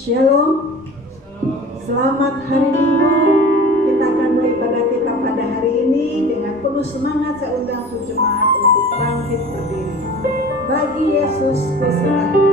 Shalom. Selamat hari Minggu. Kita akan beribadah kita pada hari ini dengan penuh semangat. Saya undang jemaat untuk bangkit berdiri. Bagi Yesus kuserahkan.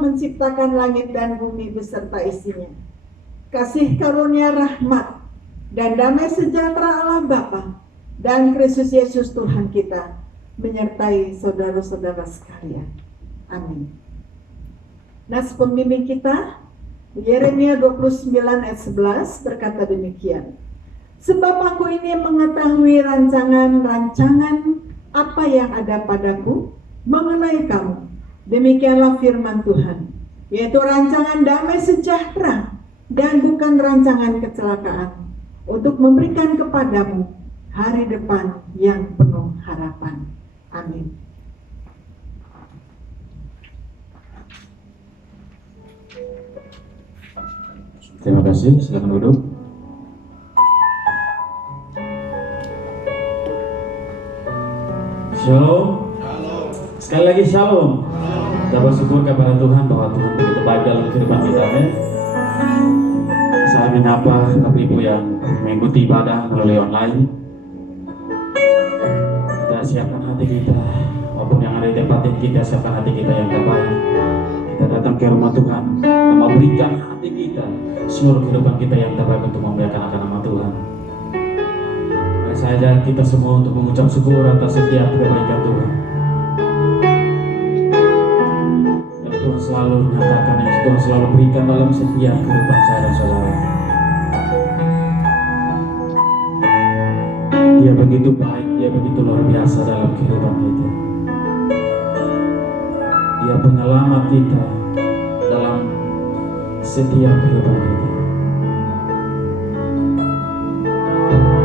Menciptakan langit dan bumi beserta isinya. Kasih karunia rahmat dan damai sejahtera Allah Bapa dan Kristus Yesus Tuhan kita menyertai saudara-saudara sekalian. Amin. Nas pembimbing kita Yeremia 29 ayat 11 berkata demikian. Sebab aku ini mengetahui rancangan-rancangan apa yang ada padaku mengenai kamu. Demikianlah firman Tuhan, yaitu rancangan damai sejahtera dan bukan rancangan kecelakaan, untuk memberikan kepadamu hari depan yang penuh harapan. Amin. Terima kasih, silakan duduk. Shalom. Sekali lagi shalom. Kita bersyukur kepada Tuhan bahwa Tuhan begitu baik dalam kehidupan kita. Saya menyapa Bapak Ibu yang mengikuti ibadah melalui online. Kita siapkan hati kita, maupun yang ada di tempat ini, kita siapkan hati kita yang terbaik. Kita datang ke rumah Tuhan, kita memberikan hati kita, seluruh kehidupan kita yang terbaik untuk memuliakan akan nama Tuhan. Mari saya ajak kita semua untuk mengucap syukur atas setiap kebaikan Tuhan. selalu nyatakan, yang Tuhan selalu berikan dalam setiap kehidupan saya dan saudara. Dia begitu baik, dia begitu luar biasa dalam kehidupan kita. Dia penyelamat kita dalam setiap kehidupan kita.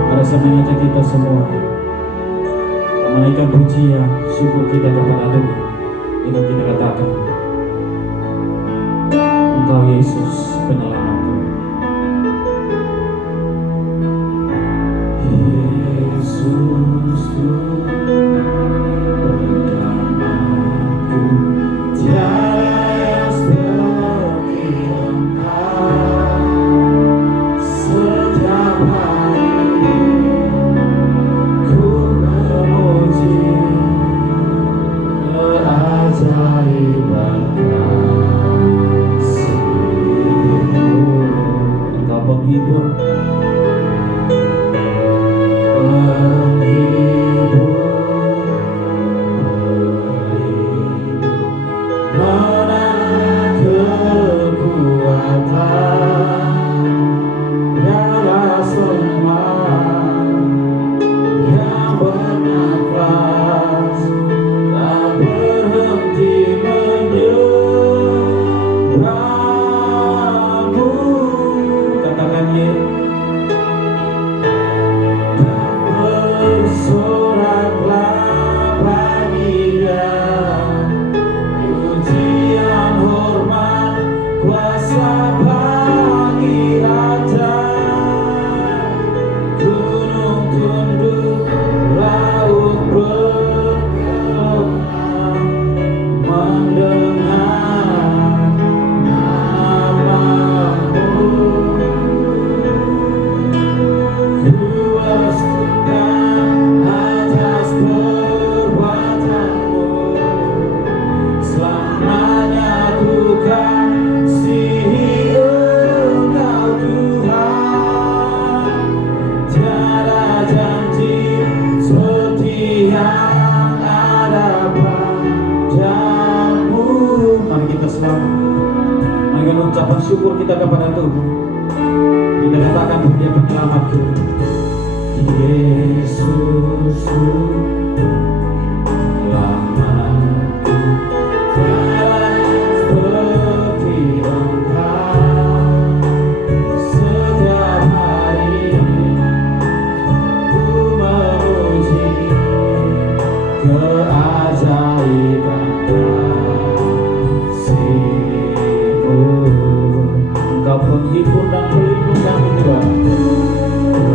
Mari saya mengajak kita semua menaikkan pujian syukur kita kepada Tuhan dengan kita katakan, Engkau Yesus penyelamatku. Yesusku penyelamatku, tiada yang seperti Engkau. Setiap hari ku memuji keajaiban kasih-Mu. Engkau penghibur, menang kekuatan, nyala semua yang bernafas, tak berhenti menyembahmu. Katakan ye, dan bersoraklah baginya pujian, hormat, kuasa bagi Raja. Gunung tunduk, laut bergelombang, mendengar namamu. Ku bersyukur atas perbuatanmu, selamanya ku kasihi Engkau Tuhan. Tiada janji setia yang ada padamu. Mari kita selamat, mari kita ucapkan syukur kita kepada Tuhan. Kita katakan Dia penyelamatku. Yesusku penyelamatku, tiada seperti Engkau. Setiap hari ku memuji keajaiban kasih-Mu. Engkau penghibur dan pelindung kami Tuhan.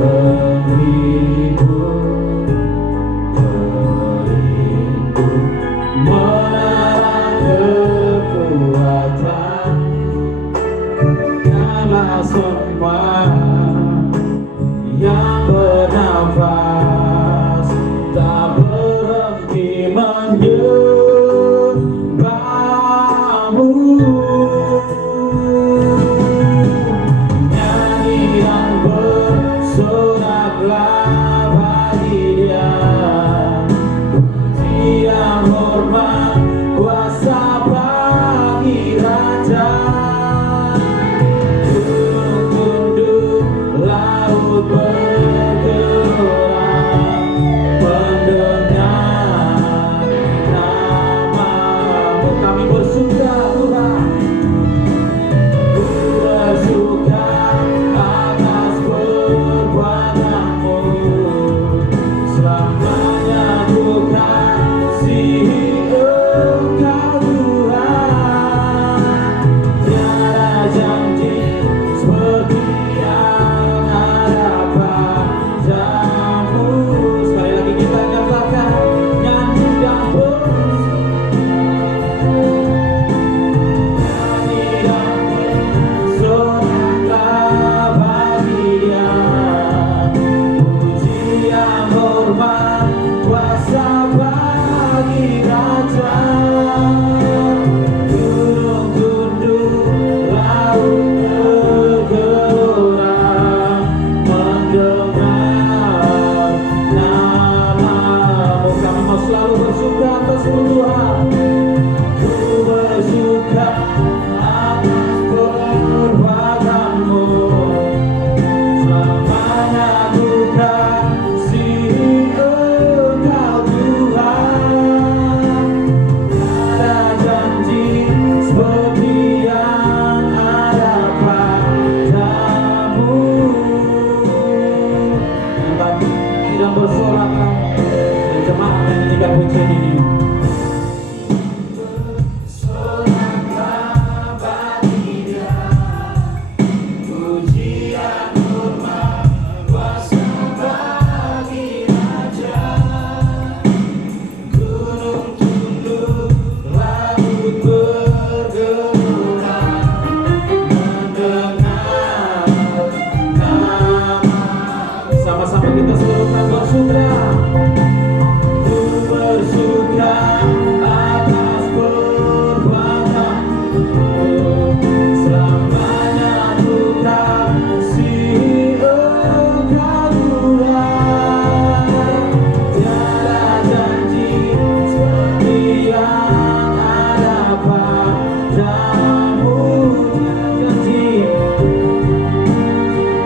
Penghibur, dan bersoraklah dan jemaat yang menyanyikan pujian ini. Sama-sama kita seluruhkan bersyukur. Bersyukur atas perbuatanmu, selamanya ku kasih Engkau Tuhan. Tiada janji seperti yang ada padamu, janji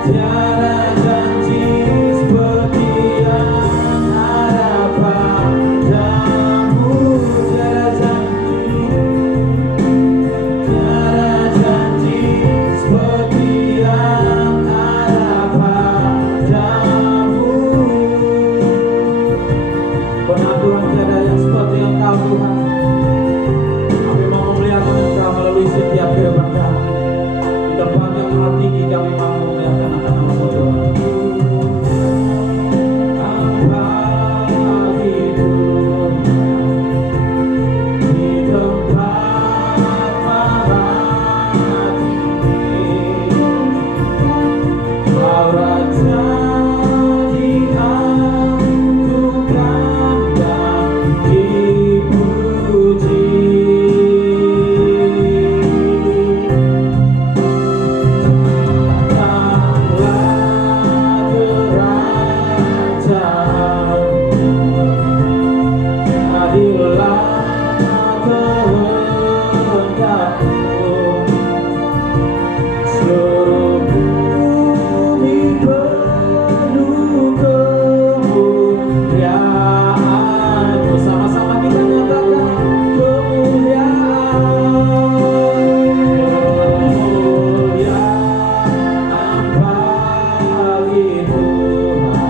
tiada janji seperti yang ada padamu, tiada janji seperti yang ada padamu. Benar Tuhan, tiada yang seperti Engkau Tuhan. Kami mau memuliakan Engkau melalui setiap kehidupan kami. Di tempat yang maha tinggi kami mau memuliakan akan-Mu Tuhan. Apalagi Tuhan di tempat maha tinggi, Kau Raja diagungkan dan dipuji. Adillah kehendakmu, seluruh bumi penuh kemuliaan-Mu. Sama-sama kita nyatakan kemuliaan bagi Tuhan.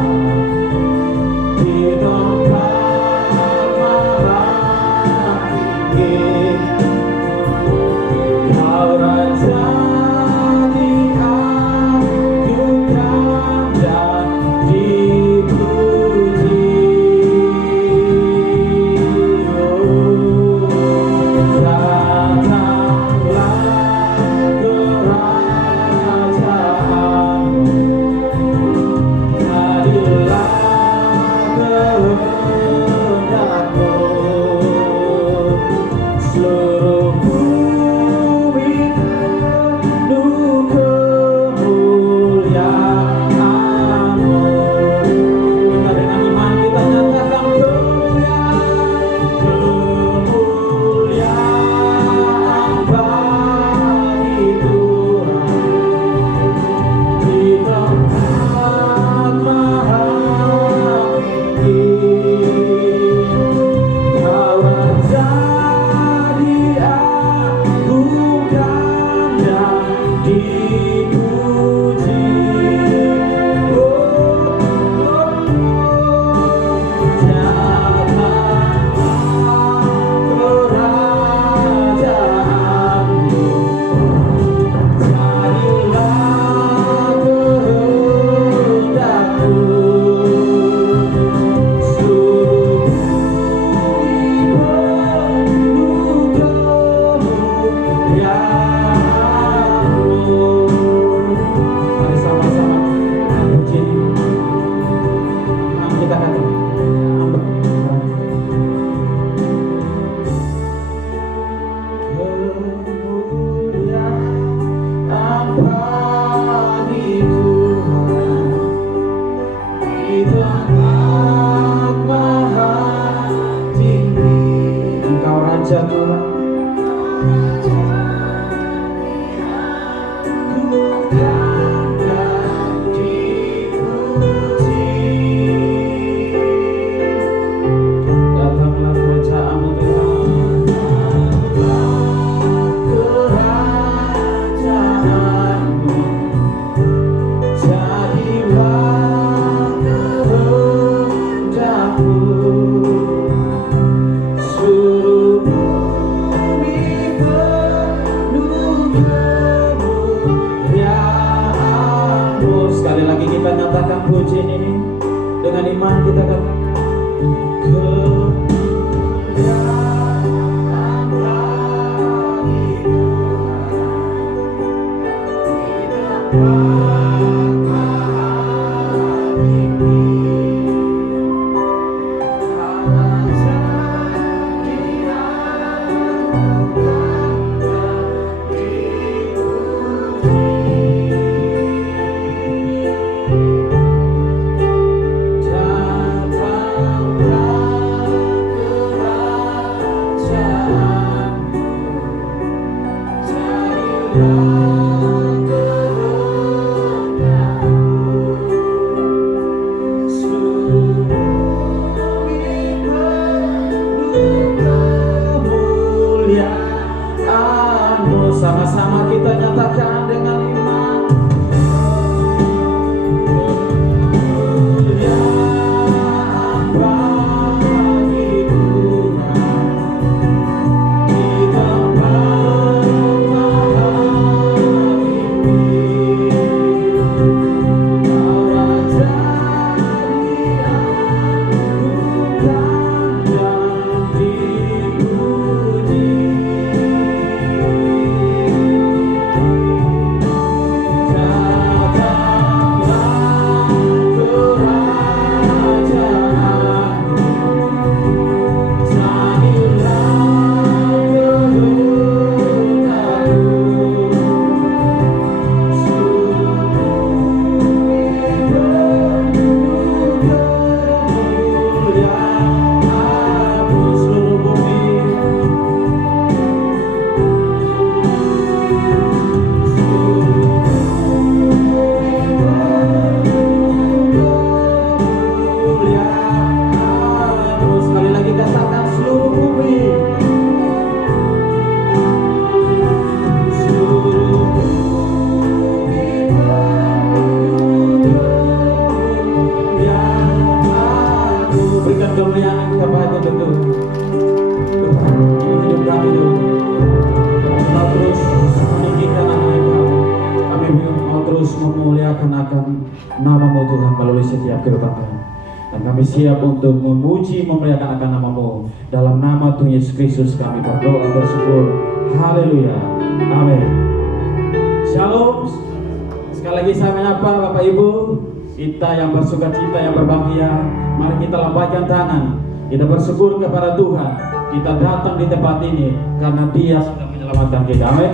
Tuhan kita katakan kemuliaan bagi Tuhan. Sama-sama kita nyatakan dengan iman. Kemuliaan bagi Tuhan di tempat mahal ini. Raja dianugerahkan dan dipuji. Kemuliaan kepada Tuhan. Tuhan, ini hidup kami Tuhan. Mau terus meninggikan nama-Mu. Kami mau terus memuliakan akan nama-Mu Tuhan melalui setiap kehidupan kami. Dan kami siap untuk memuji, memuliakan akan nama-Mu. Dalam nama Tuhan Yesus Kristus kami berdoa bersyukur. Haleluya. Amin. Shalom. Sekali lagi saya menyapa Bapak Ibu, kita yang bersuka cita, yang berbahagia. Mari kita lambaikan tangan. Kita bersyukur kepada Tuhan. Kita datang di tempat ini karena Dia sudah menyelamatkan kita. Amin.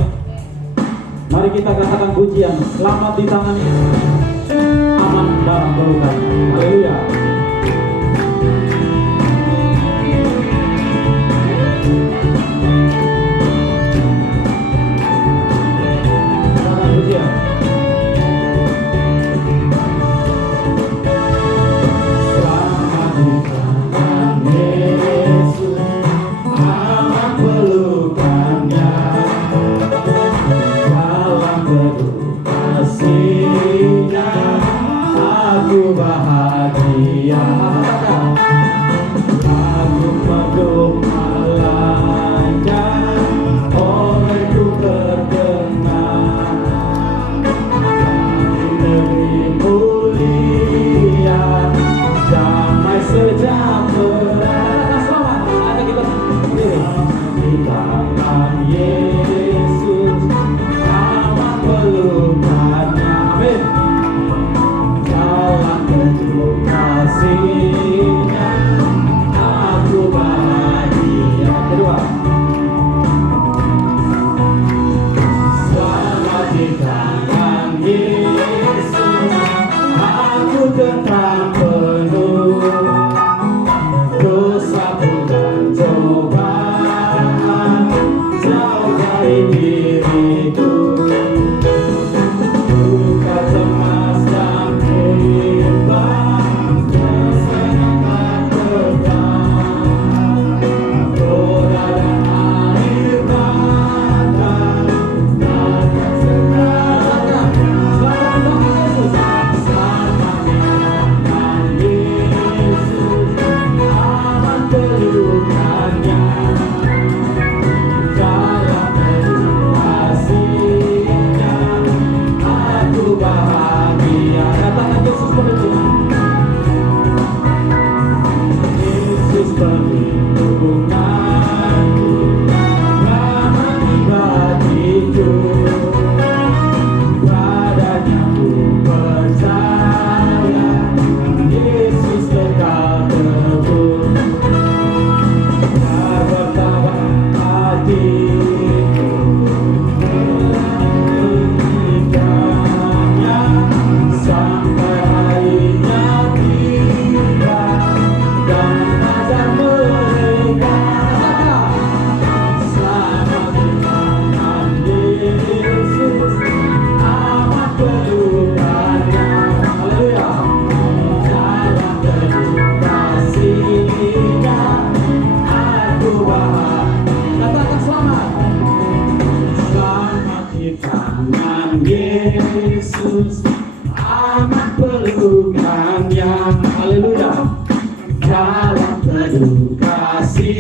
Mari kita katakan pujian. Selamat di tangan Yesus, aman dalam pelukan. Haleluya. Katakan pujian. Aku bahagia.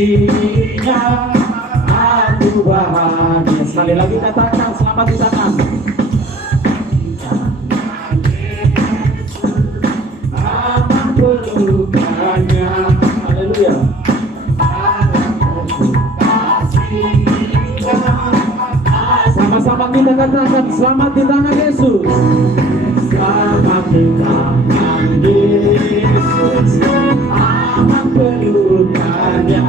kasihnya aku bahagia. Sekali lagi katakan selamat di tangan. Aman pelukannya. Haleluya. Sama-sama kita katakan selamat di tangan Yesus. Selamat di tangan Yesus, aman pelukannya,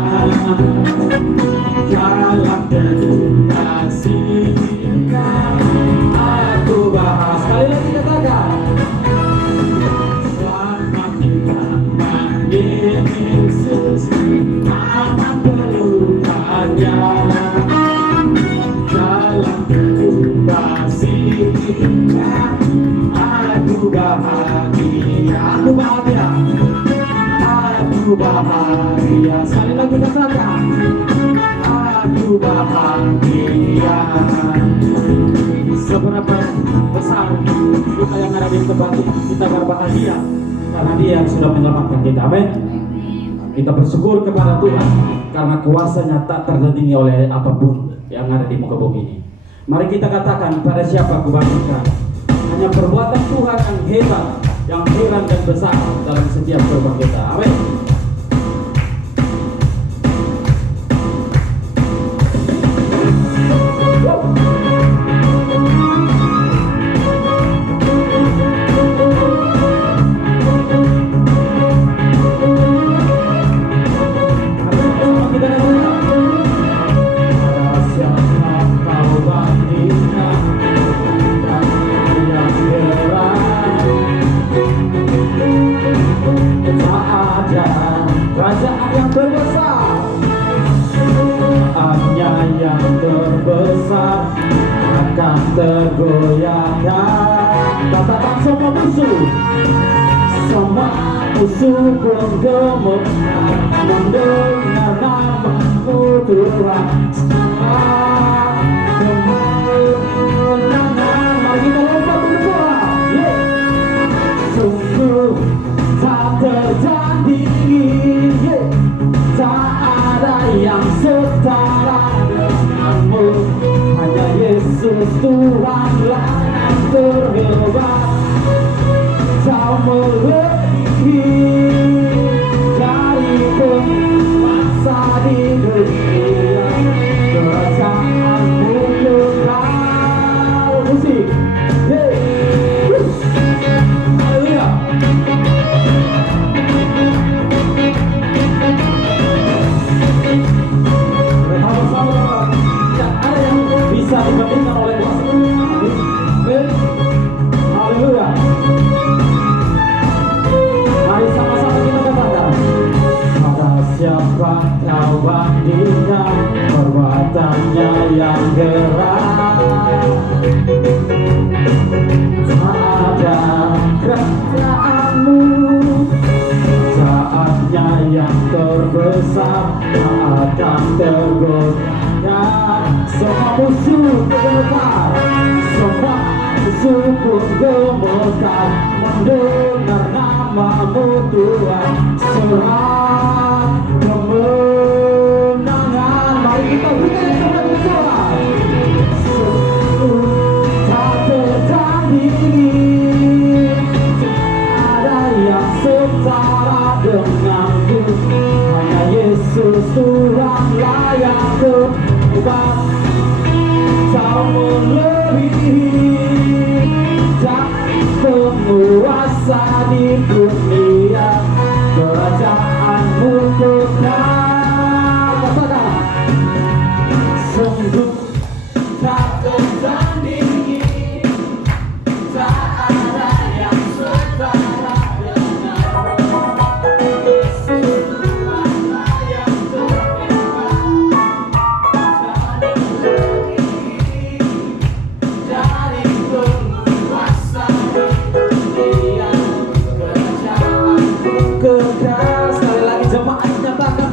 dalam kasihnya aku bahagia. Sekali lagi katakan selamat di tangan Yesus, aman pelukannya, dalam kasihnya aku bahagia, aku bahagia, aku bahagia. Sekali lagi katakan aku bahagia. Seberapa besar kita yang ada di tempat ini, kita berbahagia karena Dia yang sudah menyelamatkan kita. Amin. Kita bersyukur kepada Tuhan karena kuasanya tak tertandingi oleh apapun yang ada di muka bumi ini. Mari kita katakan, pada siapa aku banggakan? Hanya perbuatan Tuhan yang hebat, yang heran dan besar dalam setiap kehidupan kita. Amin. Tergoyahkan, katakan semua musuh pun gemuk mendengar namamu Tuhan. Kemenangan, mari kita lompat berdua. Sungguh tak tertandingi, tak ada yang setara denganmu. Hanya Yesus Tuhanlah yang terhebat. Kau melebihi dari penguasa di dunia. Kerajaanmu kekal. Musik. Haleluya. Bersama-sama, tidak ada yang bisa dibandingkan oleh kuasa. Haleluya. Mari sama-sama kita katakan, pada siapa kau bandingkan perbuatannya yang gerak. Tak ada kerajaanmu, saatnya yang terbesar akan tergoyahkan. Semua musuh gemetar, semua musuh pun gemetar mendengar namamu Tuhan. Serah kemenangan, mari kita berikan kepada Tuhan. Tak tertandingi, ada yang setara denganku. Hanya Yesus Tuhanlah yang terhebat. Kau melebihi dari penguasa di dunia. Kerajaanmu kekal. Katakan, sungguh tak tertandingi, tak ada yang setara denganmu. Yesus Tuhanlah yang terhebat. Dari penguasa di dunia. Kerajaanmu kekal. Sekali lagi jemaat nyatakan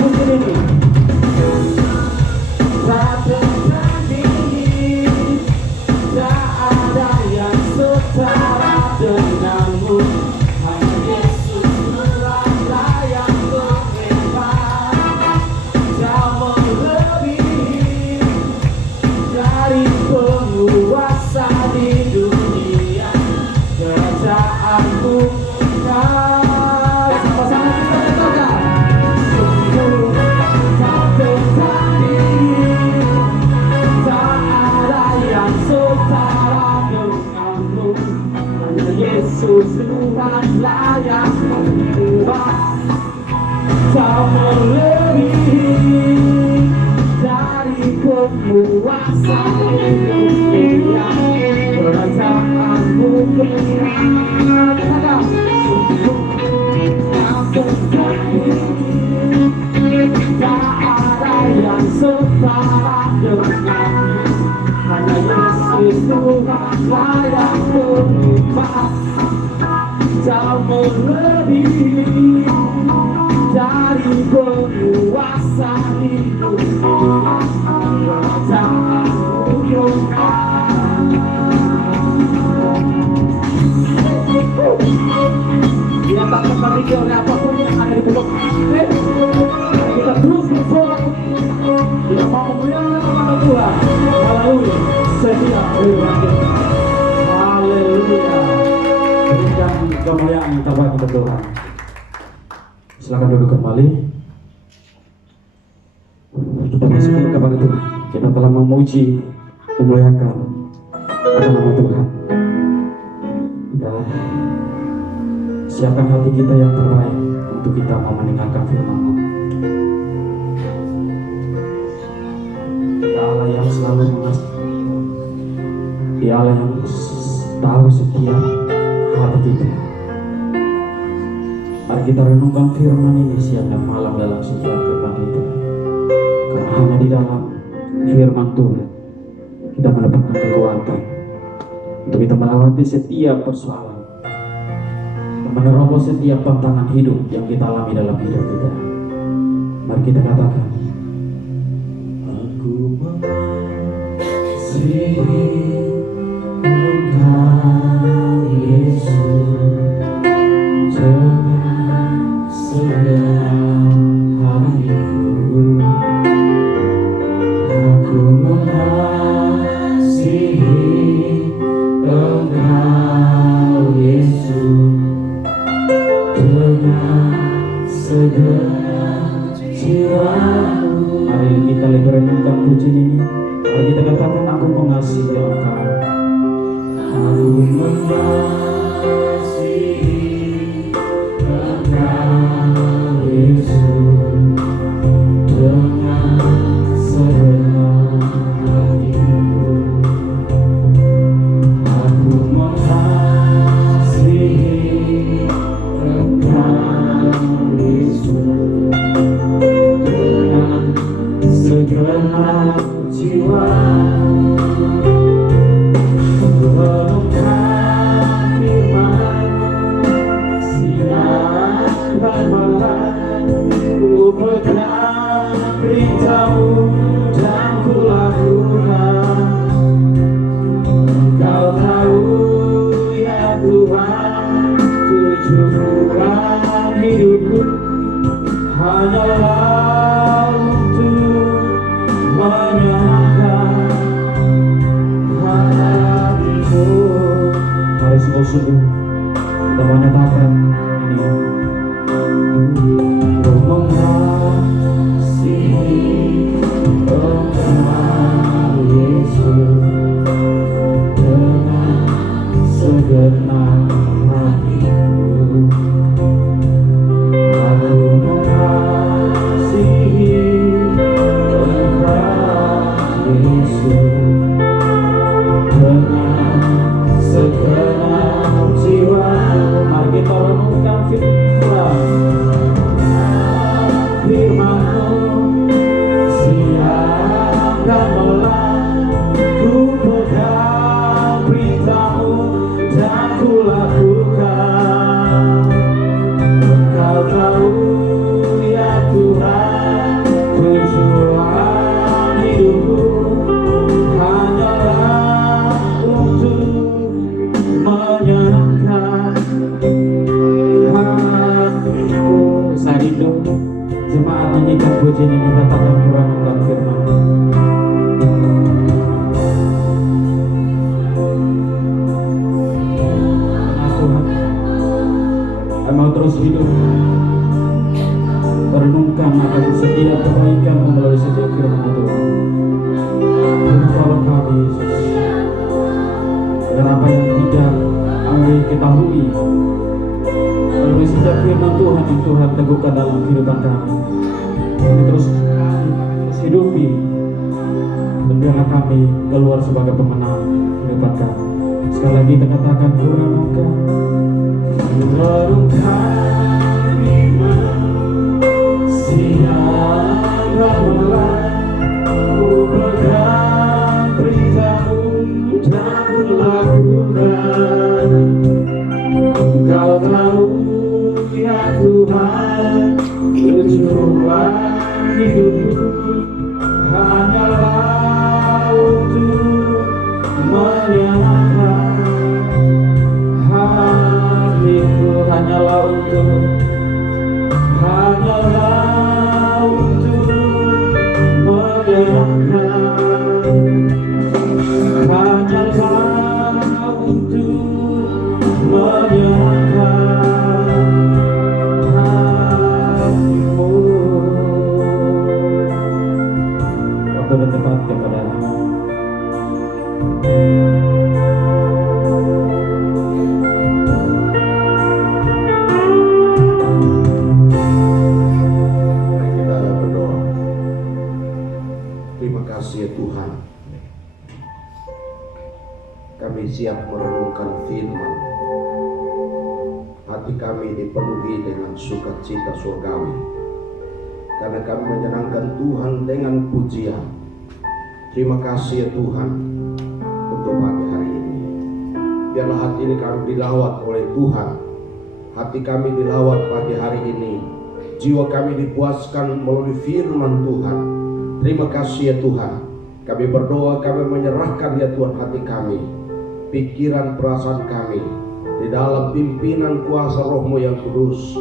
Kau melebihi dari penguasa dunia. Kerajaanmu berat tak ada yang setara denganmu. Hanya Yesus Tuhanlah yang berlimpah. Kau melebihi dari penguasa hidup dunia. Kerajaanmu dia tak tertarik oleh apapun yang ada di belakang. Kita terus bersorak. Kita mau memuliakan kepada Tuhan. Haleluya. Setia berbakti. Haleluya. Berikan kemuliaan kita bagi Tuhan. Silakan duduk kembali. Kita bersyukur kepada Tuhan. Kita telah memuji, memuliakan nama Tuhan. Kita siapkan hati kita yang terbaik untuk kita mau mendengarkan firman-Mu. Dia Allah yang selalu mengasihi, Dia Allah yang tahu setiap hati kita. Mari kita renungkan firman ini siang dan malam dalam setiap kehidupan kita. Karena hanya di dalam firman Tuhan kita mendapatkan kekuatan untuk kita melewati setiap persoalan, menerobos setiap tantangan hidup yang kita alami dalam hidup kita. Mari kita katakan, aku mengasihi Engkau Yesus dengan segenap hatiku. Aku mengasihi Engkau Yesus dengan segenap jiwaku. Mari kita lagi renungkan pujian ini. Mari kita katakan, aku mengasihi Engkau. Aku mengasihi Engkau Yesus dengan segenap hatiku. Aku mengasihi Engkau Yesus dengan segenap jiwa. Renungkan firman-Mu siang dan malam, ku pegang perintah-Mu dan ku lakukan. Engkau tahu ya Tuhan, tujuan hidupku hanyalah untuk menyenangkan hatimu. Mari sungguh-sungguh kita menyatakan ini. Ku mengasihi Engkau Yesus dengan segenap hatiku. Aku mengasihi Engkau Yesus dengan segenap jiwa. Mari kita renungkan firman-Mu siang dan malam, ku pegang perintah-Mu dan ku lakukan. Engkau tahu ya Tuhan, tujuan hidupku hanyalah untuk menyenangkan hatimu. Saat itu jemaat nyanyikan pujian ini, katakan merenungkan firman. Tuhan, kami mau terus hidup merenungkan akan setiap kebaikan melalui setiap firman Tuhan. Tolong kami Yesus, agar apa yang tidak kami ketahui melalui setiap firman Tuhan yang Tuhan teguhkan dalam kehidupan kami. Kami terus hidupi dan biarlah kami keluar sebagai pemenang kehidupan kami. Sekali lagi kita katakan Kuranongkah siang dan malam, ku pegang berita-Mu dan ku lakukan. Engkau tahu ya Tuhan, tujuan hidupku hanyalah untuk menyenangkan hatiku, hanyalah untuk menyenangkan, hanyalah untuk menyenangkan hatimu. Waktu dan tempat kepada kasih Tuhan, kami siap merenungkan firman. Hati kami dipenuhi dengan sukacita surgawi, karena kami menyenangkan Tuhan dengan pujian. Terima kasih Tuhan untuk pagi hari ini. Biarlah hati ini kami dilawat oleh Tuhan. Hati kami dilawat pagi hari ini. Jiwa kami dipuaskan melalui firman Tuhan. Terima kasih ya Tuhan. Kami berdoa, kami menyerahkan ya Tuhan hati kami, pikiran perasaan kami di dalam pimpinan kuasa Roh-Mu yang kudus.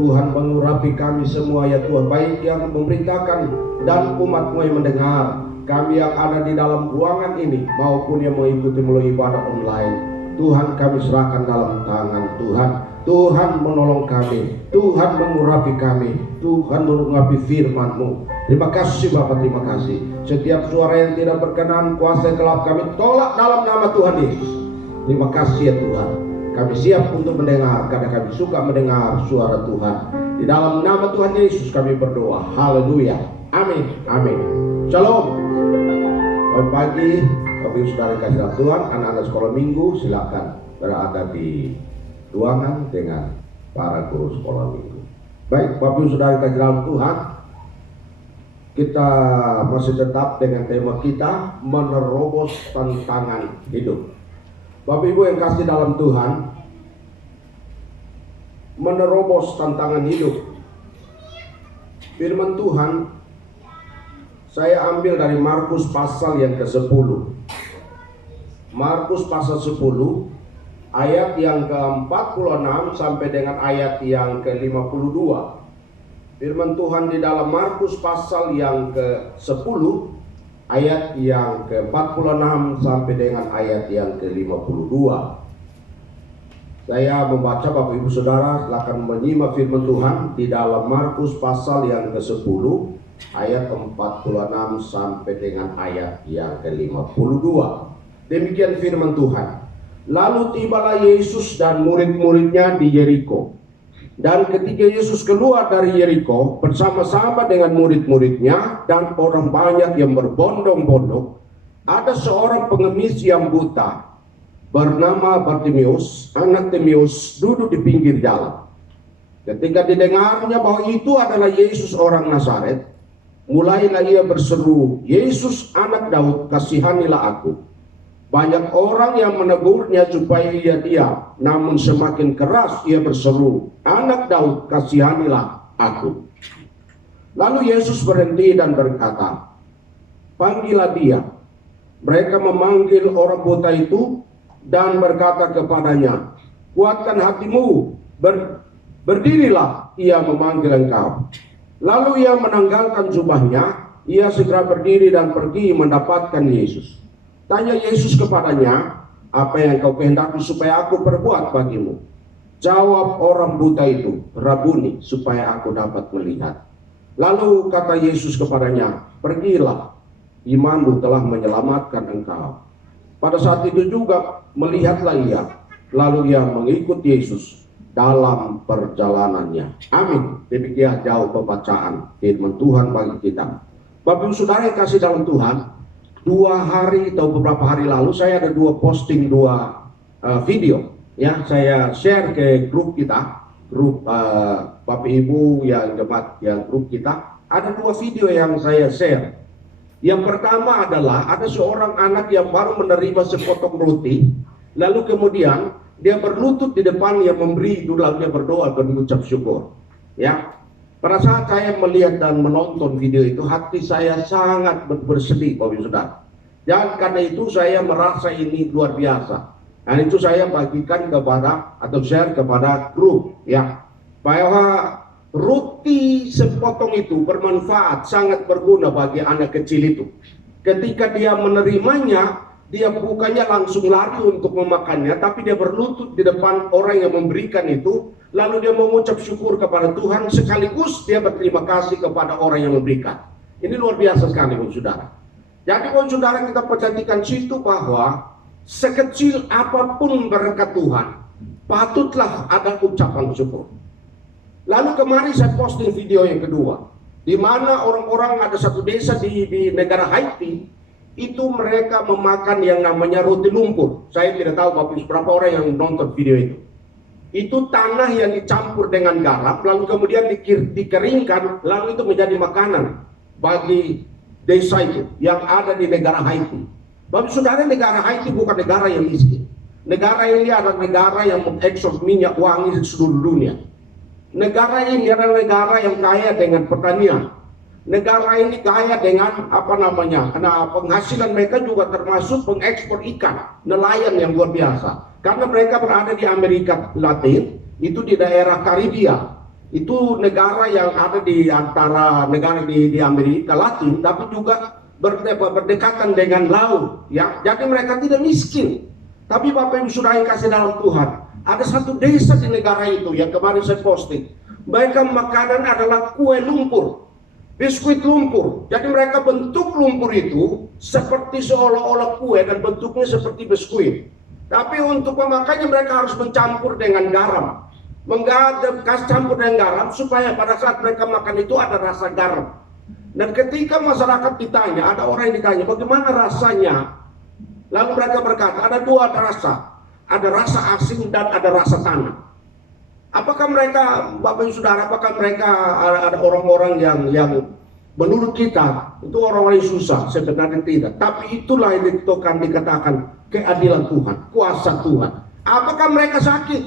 Tuhan mengurapi kami semua ya Tuhan, baik yang memberitakan dan umat-Mu yang mendengar, kami yang ada di dalam ruangan ini maupun yang mengikuti melalui ibadah online. Tuhan kami serahkan dalam tangan Tuhan. Tuhan menolong kami, Tuhan mengurapi kami, Tuhan mengurapi firman-Mu. Terima kasih Bapak, terima kasih. Setiap suara yang tidak berkenan, kuasa gelap kami tolak dalam nama Tuhan Yesus. Terima kasih ya Tuhan. Kami siap untuk mendengar, karena kami suka mendengar suara Tuhan. Di dalam nama Tuhan Yesus kami berdoa. Haleluya. Amin. Amin. Shalom. Selamat pagi, Bapak Ibu Saudara kasih dalam Tuhan. Anak-anak sekolah minggu silakan berada di ruangan dengan para guru sekolah minggu. Baik, Bapak Ibu Saudara kasih dalam Tuhan, kita masih tetap dengan tema kita, menerobos tantangan hidup. Bapak Ibu yang kasih dalam Tuhan, menerobos tantangan hidup. Firman Tuhan saya ambil dari Markus pasal yang ke-10. Markus pasal 10 ayat yang ke-46 sampai dengan ayat yang ke-52. Firman Tuhan di dalam Markus pasal yang ke-10 ayat yang ke-46 sampai dengan ayat yang ke-52. Saya membaca, Bapak Ibu Saudara silakan menyimak firman Tuhan di dalam Markus pasal yang ke-10 ayat 46 sampai dengan ayat yang ke-52. Demikian firman Tuhan. Lalu tibalah Yesus dan murid-muridnya di Yeriko. Dan ketika Yesus keluar dari Yeriko bersama-sama dengan murid-muridnya dan orang banyak yang berbondong-bondong, ada seorang pengemis yang buta bernama Bartimeus, anak Timeus, duduk di pinggir jalan. Ketika didengarnya bahwa itu adalah Yesus orang Nazaret, mulailah ia berseru, "Yesus anak Daud, kasihanilah aku." Banyak orang yang menegurnya supaya ia diam, namun semakin keras ia berseru, "Anak Daud, kasihanilah aku." Lalu Yesus berhenti dan berkata, "Panggillah dia." Mereka memanggil orang buta itu dan berkata kepadanya, "Kuatkan hatimu, berdirilah, ia memanggil engkau." Lalu ia menanggalkan jubahnya, ia segera berdiri dan pergi mendapatkan Yesus. Tanya Yesus kepadanya, "Apa yang kau kehendaki supaya aku perbuat bagimu?" Jawab orang buta itu, "Rabuni, supaya aku dapat melihat." Lalu kata Yesus kepadanya, "Pergilah, imanmu telah menyelamatkan engkau." Pada saat itu juga melihatlah ia, lalu ia mengikut Yesus. dalam perjalanannya. Amin. Demikian jauh pembacaan firman Tuhan bagi kita. Bapak Ibu Saudara yang kasih dalam Tuhan, 2 hari atau beberapa hari lalu saya ada posting dua video. Ya, saya share ke grup kita, grup Bapak Ibu yang jemaat, yang grup kita. Ada 2 video yang saya share. Yang pertama adalah ada seorang anak yang baru menerima sepotong roti, lalu kemudian dia berlutut di depan yang memberi, lalu dia berdoa dan mengucap syukur. Ya, pada saat saya melihat dan menonton video itu, hati saya sangat bersedih, Bapak Ibu Saudara. Dan karena itu saya merasa ini luar biasa. Dan itu saya bagikan kepada atau share kepada grup, ya, bahwa roti sepotong itu bermanfaat, sangat berguna bagi anak kecil itu. Ketika dia menerimanya, dia bukannya langsung lari untuk memakannya, tapi dia berlutut di depan orang yang memberikan itu, lalu dia mengucap syukur kepada Tuhan, sekaligus dia berterima kasih kepada orang yang memberikan. Ini luar biasa sekali, Bapak Saudara. Jadi Bapak Saudara, kita perhatikan situ bahwa sekecil apapun berkat Tuhan, patutlah ada ucapan syukur. Lalu kemarin saya posting video yang kedua, di mana orang-orang ada satu desa di negara Haiti, itu mereka memakan yang namanya roti lumpur. Saya tidak tahu Bapak Ibu berapa orang yang nonton video itu. Itu tanah yang dicampur dengan garam, lalu kemudian dikeringkan, lalu itu menjadi makanan bagi desa itu yang ada di negara Haiti. Bapak Saudara, negara Haiti bukan negara yang miskin. Negara ini adalah negara yang mengekspor minyak wangi di seluruh dunia. Negara ini adalah negara yang kaya dengan pertanian. Negara ini kaya dengan penghasilan mereka juga termasuk pengekspor ikan, nelayan yang luar biasa. Karena mereka berada di Amerika Latin, itu di daerah Karibia. Itu negara yang ada di antara negara di Amerika Latin, tapi juga berdekatan dengan laut. Ya, jadi mereka tidak miskin. Tapi Bapak Ibu Saudara yang kasih dalam Tuhan, ada satu desa di negara itu yang kemarin saya posting. Mereka makanan adalah kue lumpur, biskuit lumpur. Jadi mereka bentuk lumpur itu seperti seolah-olah kue dan bentuknya seperti biskuit. Tapi untuk memakannya mereka harus mencampur dengan garam. Campur dengan garam supaya pada saat mereka makan itu ada rasa garam. Dan ketika masyarakat ditanya, ada orang yang ditanya, bagaimana rasanya? Lalu mereka berkata, ada 2 rasa. Ada rasa asin dan ada rasa tanah. Apakah mereka, Bapak Ibu Saudara, apakah mereka ada orang-orang yang menurut kita itu orang-orang yang susah? Sebenarnya tidak. Tapi itulah yang dikatakan keadilan Tuhan, kuasa Tuhan. Apakah mereka sakit?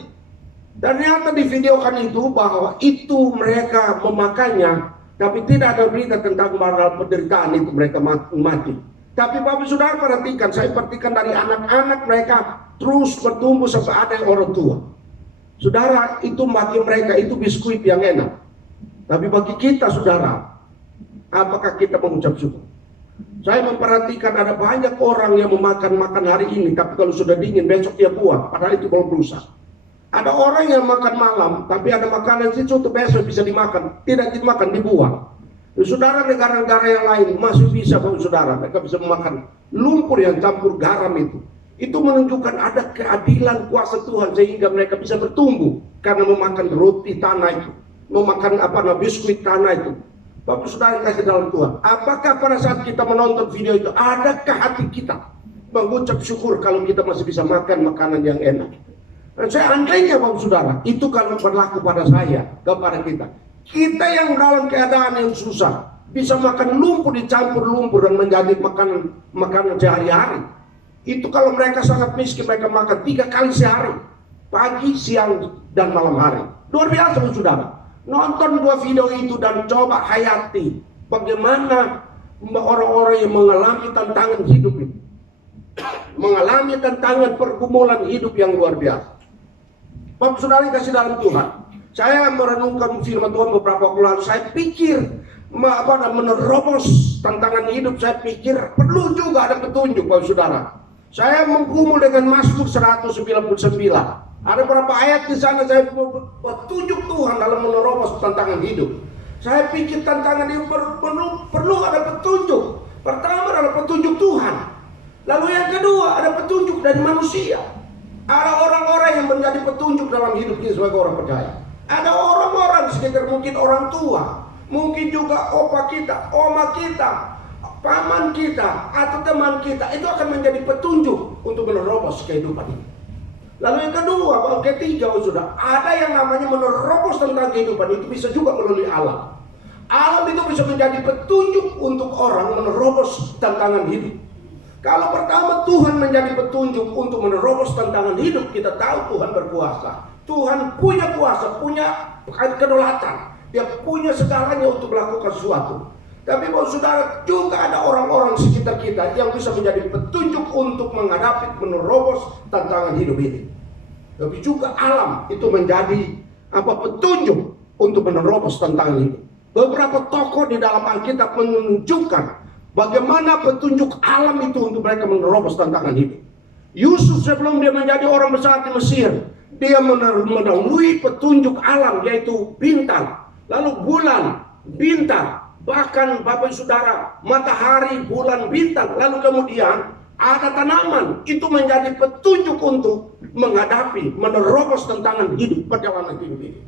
Ternyata divideokan itu bahwa itu mereka memakannya, tapi tidak ada berita tentang penderitaan itu mereka mati. Tapi Bapak Saudara perhatikan, saya perhatikan dari anak-anak mereka terus bertumbuh sampai ada yang orang tua. Saudara, itu bagi mereka itu biskuit yang enak. Tapi bagi kita saudara, apakah kita mengucap syukur? Saya memperhatikan ada banyak orang yang memakan hari ini, tapi kalau sudah dingin besok dia buang, padahal itu belum rusak. Ada orang yang makan malam, tapi ada makanan situ untuk besok bisa dimakan, tidak dimakan, dibuang. Saudara, negara-negara yang lain masih bisa, Bapak Saudara, mereka bisa memakan lumpur yang campur garam itu. Itu menunjukkan ada keadilan kuasa Tuhan sehingga mereka bisa bertumbuh karena memakan roti tanah itu, memakan biskuit tanah itu. Bapak Saudara kasih dalam Tuhan, apakah pada saat kita menonton video itu, adakah hati kita mengucap syukur kalau kita masih bisa makan makanan yang enak? Dan saya andainya Bapak Saudara, itu kalau berlaku pada saya, kepada kita. Kita yang dalam keadaan yang susah bisa makan lumpur, dicampur lumpur dan menjadi makanan sehari-hari. Itu kalau mereka sangat miskin, mereka makan 3 kali sehari, pagi, siang, dan malam hari. Luar biasa Saudara. Nonton 2 video itu dan coba hayati bagaimana orang-orang yang mengalami tantangan hidup itu, mengalami tantangan pergumulan hidup yang luar biasa. Bapak Saudara yang kasih dalam Tuhan, saya merenungkan firman Tuhan beberapa waktu lalu. Saya pikir menerobos tantangan hidup, saya pikir perlu juga ada petunjuk Bapak Saudara. Saya menggumul dengan Mazmur 199. Ada beberapa ayat di sana saya petunjuk Tuhan dalam menerobos tantangan hidup. Saya pikir tantangan hidup perlu ada petunjuk. Pertama adalah petunjuk Tuhan. Lalu yang kedua ada petunjuk dari manusia. Ada orang-orang yang menjadi petunjuk dalam hidup kita sebagai orang percaya. Ada orang-orang di sekitar, mungkin orang tua, mungkin juga opa kita, oma kita, paman kita, atau teman kita. Itu akan menjadi petunjuk untuk menerobos kehidupan ini. Lalu yang kedua, ketiga, sudah ada yang namanya menerobos tentang kehidupan itu bisa juga melalui alam. Alam itu bisa menjadi petunjuk untuk orang menerobos tantangan hidup. Kalau pertama Tuhan menjadi petunjuk untuk menerobos tantangan hidup, kita tahu Tuhan berkuasa. Tuhan punya kuasa, punya kedaulatan. Dia punya segalanya untuk melakukan sesuatu. Tapi Bapak Saudara, juga ada orang-orang di sekitar kita yang bisa menjadi petunjuk untuk menghadapi, menerobos tantangan hidup ini. Tapi juga alam itu menjadi petunjuk untuk menerobos tantangan hidup. Beberapa tokoh di dalam Alkitab menunjukkan bagaimana petunjuk alam itu untuk mereka menerobos tantangan hidup. Yusuf sebelum dia menjadi orang besar di Mesir, dia melalui petunjuk alam, yaitu bintang, lalu bulan, bintang, bahkan Bapak Saudara, matahari, bulan, bintang, lalu kemudian ada tanaman. Itu menjadi petunjuk untuk menghadapi, menerobos tantangan hidup, perjalanan hidup ini.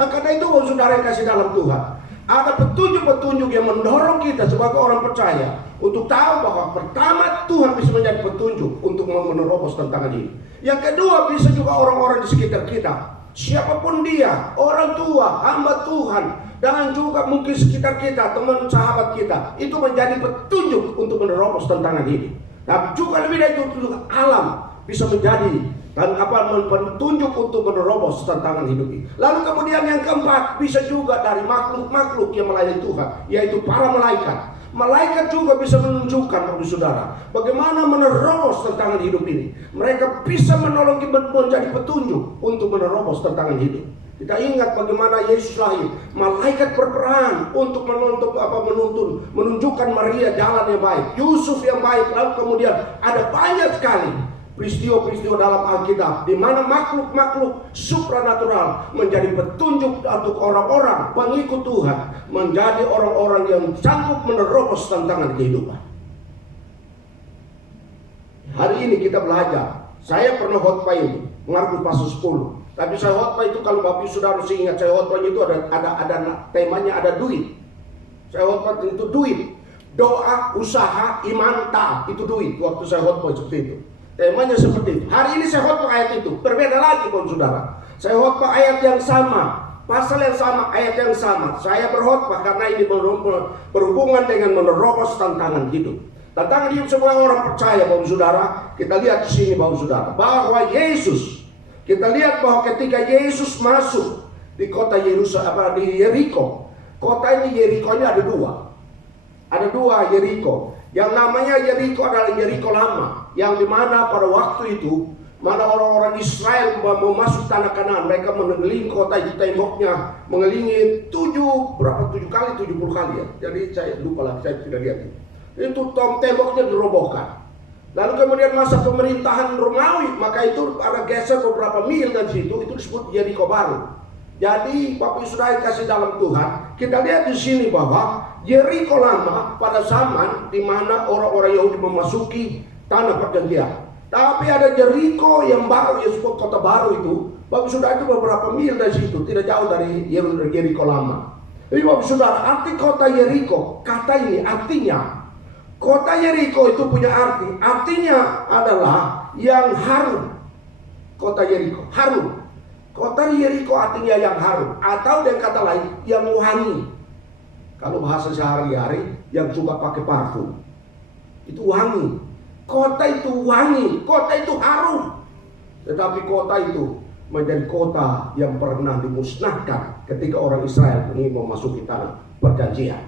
Nah, karena itu Bapak Saudara yang kasih dalam Tuhan, ada petunjuk-petunjuk yang mendorong kita sebagai orang percaya untuk tahu bahwa pertama Tuhan bisa menjadi petunjuk untuk menerobos tantangan ini. Yang kedua, bisa juga orang-orang di sekitar kita, siapapun dia, orang tua, hamba Tuhan, dan juga mungkin sekitar kita, teman sahabat kita, itu menjadi petunjuk untuk menerobos tantangan ini. Tapi juga lebih dari itu juga alam bisa menjadi dan petunjuk untuk menerobos tantangan hidup ini. Lalu kemudian yang keempat, bisa juga dari makhluk-makhluk yang melayani Tuhan, yaitu para malaikat. Malaikat juga bisa menunjukkan, Bapak Saudara, bagaimana menerobos tantangan hidup ini. Mereka bisa menolong kita menjadi petunjuk untuk menerobos tantangan hidup. Kita ingat bagaimana Yesus lahir, malaikat berperan untuk menunjukkan Maria jalan yang baik, Yusuf yang baik. Lalu kemudian ada banyak sekali peristiwa-peristiwa dalam Alkitab di mana makhluk-makhluk supranatural menjadi petunjuk untuk orang-orang pengikut Tuhan, menjadi orang-orang yang sanggup menerobos tantangan kehidupan. Hari ini kita belajar. Saya pernah khotbah ini, Markus pasal 10. Tapi saya khotbah itu, kalau Bapak Saudara masih ingat, saya khotbah itu ada temanya, ada duit. Saya khotbah itu duit, doa, usaha, iman, taat, itu duit. Waktu saya khotbah seperti itu. Temanya seperti itu. Hari ini saya khotbah ayat itu. Berbeda lagi, Bapak Saudara. Saya khotbah ayat yang sama, pasal yang sama, ayat yang sama. Saya berkhotbah karena ini berhubungan dengan menerobos tantangan hidup. Tantangan hidup sebagai orang percaya, Bapak Saudara. Kita lihat di sini, Bapak Saudara, bahwa Yesus, kita lihat bahwa ketika Yesus masuk di kota Yerusalem, di Yeriko. Kota ini, Yerikonya ada dua. Ada dua Yeriko. Yang namanya Yeriko adalah Yeriko lama, yang dimana pada waktu itu, mana orang-orang Israel mau masuk tanah Kanaan, mereka mengelilingi kota itu, temboknya mengelilingi 70 kali ya. Jadi saya lupa lagi, saya tidak lihat itu temboknya dirobohkan. Lalu kemudian masa pemerintahan Romawi, maka itu ada geser beberapa mil dari situ, itu disebut Yeriko baru. Jadi Bapak Saudara kasih dalam Tuhan, kita lihat di sini bahwa Yeriko lama pada zaman di mana orang-orang Yahudi memasuki tanah perjanjian. Tapi ada Yeriko yang baru, yang disebut kota baru itu, Bapak Saudara, itu beberapa mil dari situ, tidak jauh dari Yeriko lama. Jadi Bapak Saudara, arti kota Yeriko, kata ini artinya, kota Yeriko itu punya artinya adalah yang harum. Kota Yeriko harum. Kota Yeriko artinya yang harum, atau dengan kata lain yang wangi. Kalau bahasa sehari-hari, yang suka pakai parfum, itu wangi. Kota itu wangi, kota itu harum. Tetapi kota itu menjadi kota yang pernah dimusnahkan ketika orang Israel ingin memasuki tanah perjanjian.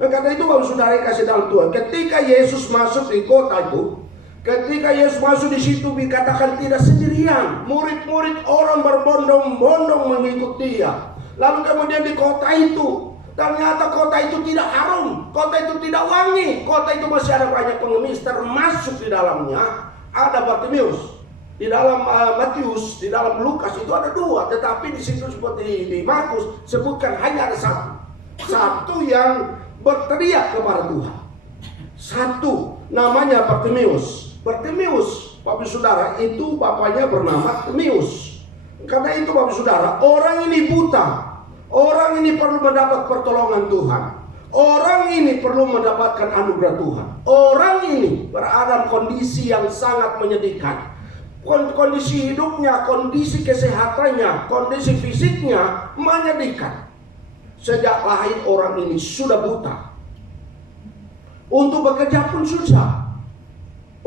Nah, karena itu Bapak Saudara kasih dalam Tuhan, ketika Yesus masuk di kota itu, ketika Yesus masuk di situ, dikatakan tidak sendirian. Murid-murid orang berbondong-bondong mengikut dia. Lalu kemudian di kota itu, ternyata kota itu tidak harum, kota itu tidak wangi, kota itu masih ada banyak pengemis, termasuk di dalamnya ada Bartimeus. Di dalam Matius, di dalam Lukas itu ada dua, tetapi di situ seperti di Markus sebutkan hanya ada satu. Satu yang berteriak kepada Tuhan. Satu namanya Bartimeus. Bartimeus Bapak Saudara, itu bapaknya bernama Timeus. Karena itu Bapak Saudara, orang ini buta. Orang ini perlu mendapat pertolongan Tuhan. Orang ini perlu mendapatkan anugerah Tuhan. Orang ini berada dalam kondisi yang sangat menyedihkan. Kondisi hidupnya, kondisi kesehatannya, kondisi fisiknya menyedihkan. Sejak lahir orang ini sudah buta. Untuk bekerja pun susah.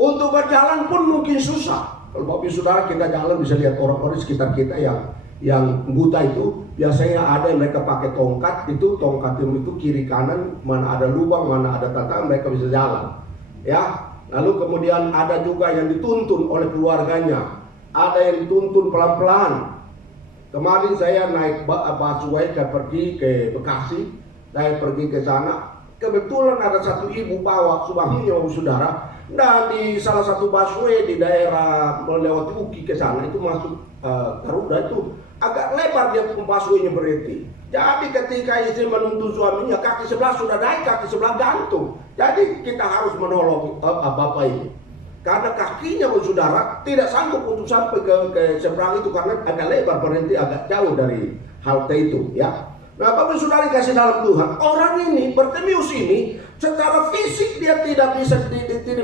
Untuk berjalan pun mungkin susah. Kalau Bapak Saudara kita jalan bisa lihat orang-orang di sekitar kita yang buta itu, biasanya ada yang mereka pakai tongkat, itu tongkat itu kiri kanan, mana ada lubang, mana ada tantangan, mereka bisa jalan. Ya, lalu kemudian ada juga yang dituntun oleh keluarganya, ada yang dituntun pelan-pelan. Kemarin saya naik busway pergi ke Bekasi, saya pergi ke sana, kebetulan ada satu ibu bawa suaminya Saudara, dan di salah satu busway di daerah melewati Uki ke sana itu masuk Garuda itu agak lebar dia busway-nya berhenti. Jadi ketika istri menuntun suaminya, kaki sebelah sudah naik, kaki sebelah gantung. Jadi kita harus menolong bapak ini. Karena kakinya Saudara tidak sanggup untuk sampai ke seberang itu karena agak lebar berhenti agak jauh dari halte itu, ya. Nah, Bapak Saudara kasih dalam Tuhan, orang ini Bartimeus ini secara fisik dia tidak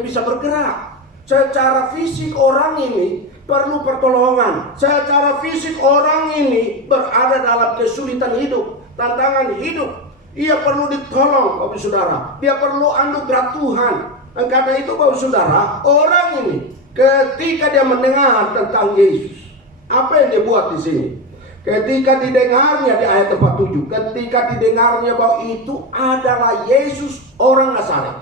bisa bergerak. Secara fisik orang ini perlu pertolongan. Secara fisik orang ini berada dalam kesulitan hidup, tantangan hidup. Ia perlu ditolong, Bapak Saudara. Dia perlu anugerah Tuhan. Dan karena itu Bapak Saudara, orang ini ketika dia mendengar tentang Yesus, apa yang dia buat di sini? Ketika didengarnya di ayat 47, ketika didengarnya bahwa itu adalah Yesus orang Nazaret,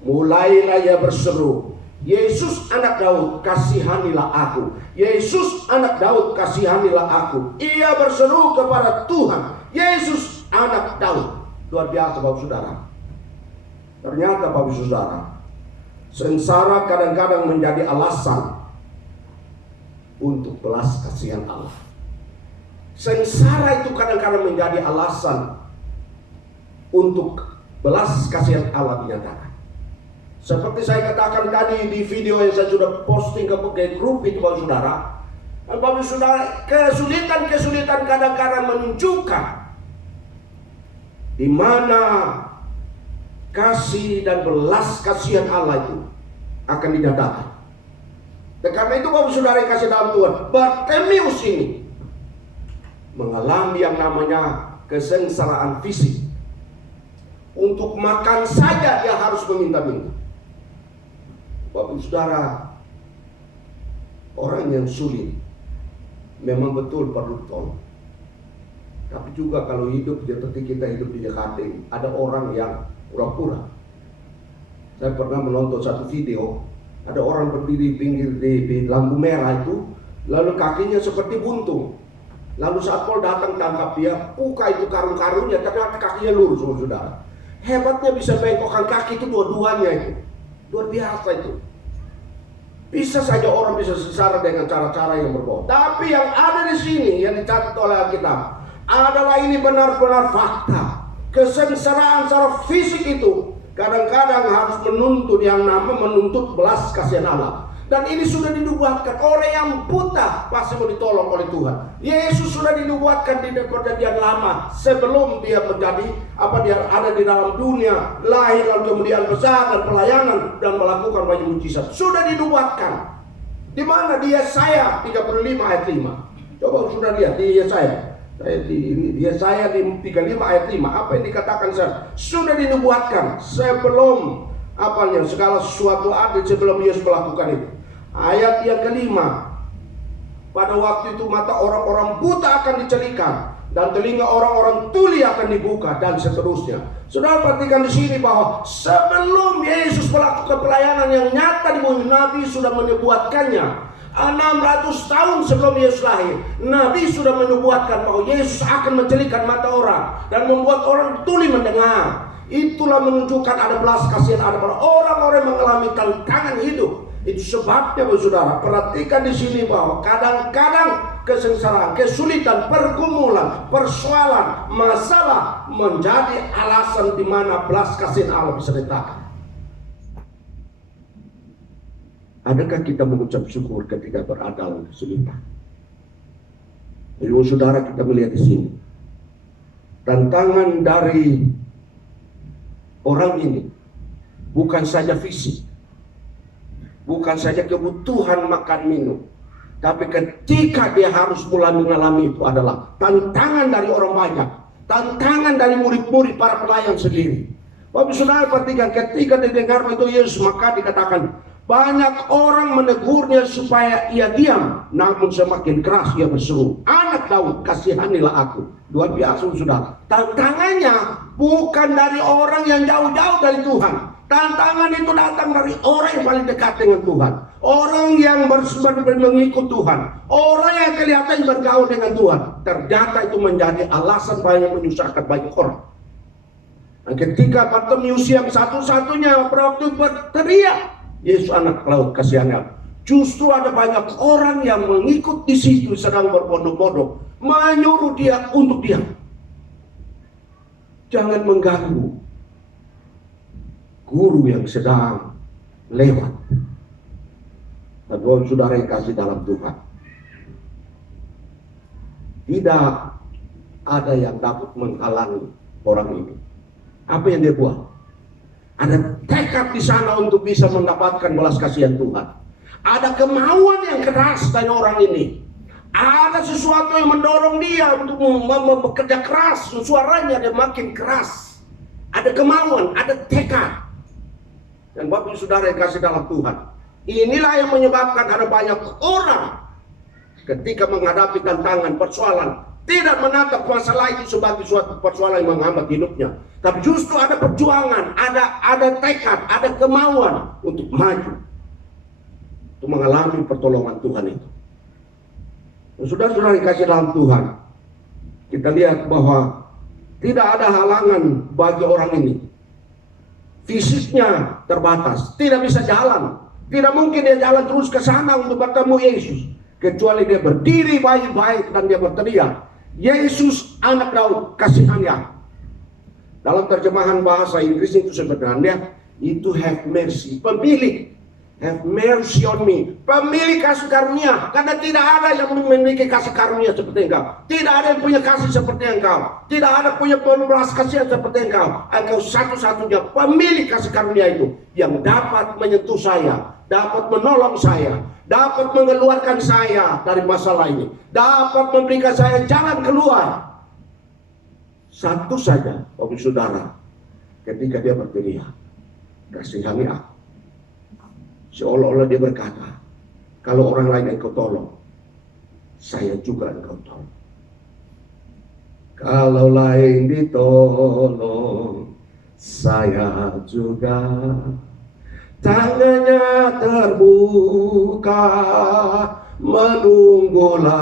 mulailah ia berseru, Yesus anak Daud, kasihanilah aku. Yesus anak Daud, kasihanilah aku. Ia berseru kepada Tuhan, Yesus anak Daud. Luar biasa Bapak Saudara. Ternyata Bapak Saudara, sengsara kadang-kadang menjadi alasan untuk belas kasihan Allah. Sengsara itu kadang-kadang menjadi alasan untuk belas kasihan Allah dinyatakan. Seperti saya katakan tadi di video yang saya sudah posting ke grup itu Bapak Saudara. Bapak Saudara, kesulitan-kesulitan kadang-kadang menunjukkan di mana kasih dan belas kasihan Allah itu akan dinyatakan. Dan karena itu Bapak Saudara yang kasih dalam Tuhan, Bartimeus ini mengalami yang namanya kesengsaraan fisik. Untuk makan saja dia harus meminta-minta. Bapak Saudara, orang yang sulit memang betul perlu tolong. Tapi juga kalau hidup seperti kita hidup di Jakarta, ada orang yang pura-pura. Saya pernah menonton satu video, ada orang berdiri pinggir di lampu merah itu, lalu kakinya seperti buntung. Lalu satpol datang tangkap dia, buka itu karung-karungnya, ternyata kakinya lurus, Saudara. Hebatnya bisa bengkokkan kaki itu dua-duanya itu. Luar biasa itu. Bisa saja orang bisa sengsara dengan cara-cara yang berbeda. Tapi yang ada di sini yang dicatat oleh Alkitab adalah ini benar-benar fakta. Kesengsaraan secara fisik itu kadang-kadang harus menuntut belas kasihan Allah. Dan ini sudah dinubuatkan, orang yang buta pasti mau ditolong oleh Tuhan. Yesus sudah dinubuatkan di perjanjian lama sebelum dia dia ada di dalam dunia, lahir lalu kemudian besar dan pelayanan dan melakukan banyak mujizat. Sudah dinubuatkan. Di mana di Yesaya 35 ayat 5. Coba sudah lihat di Yesaya. Di Yesaya 35 ayat 5. Apa yang dikatakan sudah dinubuatkan sebelum segala sesuatu ada sebelum Yesus melakukan itu. Ayat yang kelima, pada waktu itu mata orang-orang buta akan dicelikan dan telinga orang-orang tuli akan dibuka dan seterusnya. Saudara perhatikan di sini bahwa sebelum Yesus melakukan pelayanan yang nyata di bumi, Nabi sudah menubuatkannya. 600 tahun sebelum Yesus lahir, Nabi sudah menubuatkan bahwa Yesus akan mencelikan mata orang dan membuat orang tuli mendengar. Itulah menunjukkan ada belas kasihan ada pada orang-orang yang mengalami tantangan hidup. Itu sebabnya Saudara, perhatikan di sini bahwa kadang-kadang kesengsaraan, kesulitan, pergumulan, persoalan, masalah menjadi alasan di mana belas kasihan Allah bisa diletakkan. Adakah kita mengucap syukur ketika berada dalam kesulitan? Jadi saudara, kita melihat di sini tantangan dari orang ini bukan saja fisik, bukan saja kebutuhan makan minum, tapi ketika dia harus mulai mengalami itu adalah tantangan dari orang banyak, tantangan dari murid-murid para pelayan sendiri. Bapak saudara perhatikan, ketika didengar itu Yesus, maka dikatakan banyak orang menegurnya supaya ia diam, namun semakin keras ia berseru, "Anak Daud, kasihanilah aku." Luar biasa saudara. Tantangannya bukan dari orang yang jauh-jauh dari Tuhan. Tantangan itu datang dari orang yang paling dekat dengan Tuhan, orang yang mengikut Tuhan, orang yang kelihatan bergaul dengan Tuhan. Ternyata itu menjadi alasan banyak menyusahkan banyak orang. Dan ketika Bartimeus yang satu-satunya waktu berteriak, "Yesus Anak Daud, kasihanilah," justru ada banyak orang yang mengikut di situ sedang berbondong-bondong, menyuruh dia untuk diam. Jangan mengganggu guru yang sedang lewat. Dan saudara yang kasih dalam Tuhan, tidak ada yang dapat menghalangi orang ini. Apa yang dia buat? Ada tekad di sana untuk bisa mendapatkan belas kasihan Tuhan. Ada kemauan yang keras dari orang ini. Ada sesuatu yang mendorong dia untuk bekerja keras. Suaranya dia makin keras. Ada kemauan, ada tekad. Dan Bapak Saudara yang kasih dalam Tuhan, inilah yang menyebabkan ada banyak orang ketika menghadapi tantangan, persoalan, tidak menatap masalah itu sebagai suatu persoalan yang menghambat hidupnya, tapi justru ada perjuangan, ada tekad, ada kemauan untuk maju, untuk mengalami pertolongan Tuhan itu. Saudara-saudara dikasih dalam Tuhan, kita lihat bahwa tidak ada halangan bagi orang ini. Fisiknya terbatas, tidak bisa jalan, tidak mungkin dia jalan terus ke sana untuk bertemu Yesus, kecuali dia berdiri baik-baik dan dia berteriak, "Yesus Anak Daud, kasihanilah." Dalam terjemahan bahasa Inggris itu sebenarnya itu have mercy, pemilik, have mercy on me, pemilik kasih karunia. Karena tidak ada yang memiliki kasih karunia seperti engkau, tidak ada yang punya kasih seperti engkau, tidak ada punya belas kasihan seperti engkau. Engkau satu-satunya pemilik kasih karunia itu yang dapat menyentuh saya, dapat menolong saya, dapat mengeluarkan saya dari masalah ini, dapat memberikan saya jalan keluar. Satu saja, Bapak Saudara, ketika dia berteriak, "Kasihani aku." Seolah-olah dia berkata, kalau orang lain engkau tolong, saya juga engkau tolong. Kalau lain ditolong, saya juga. Tangannya terbuka, menunggulah,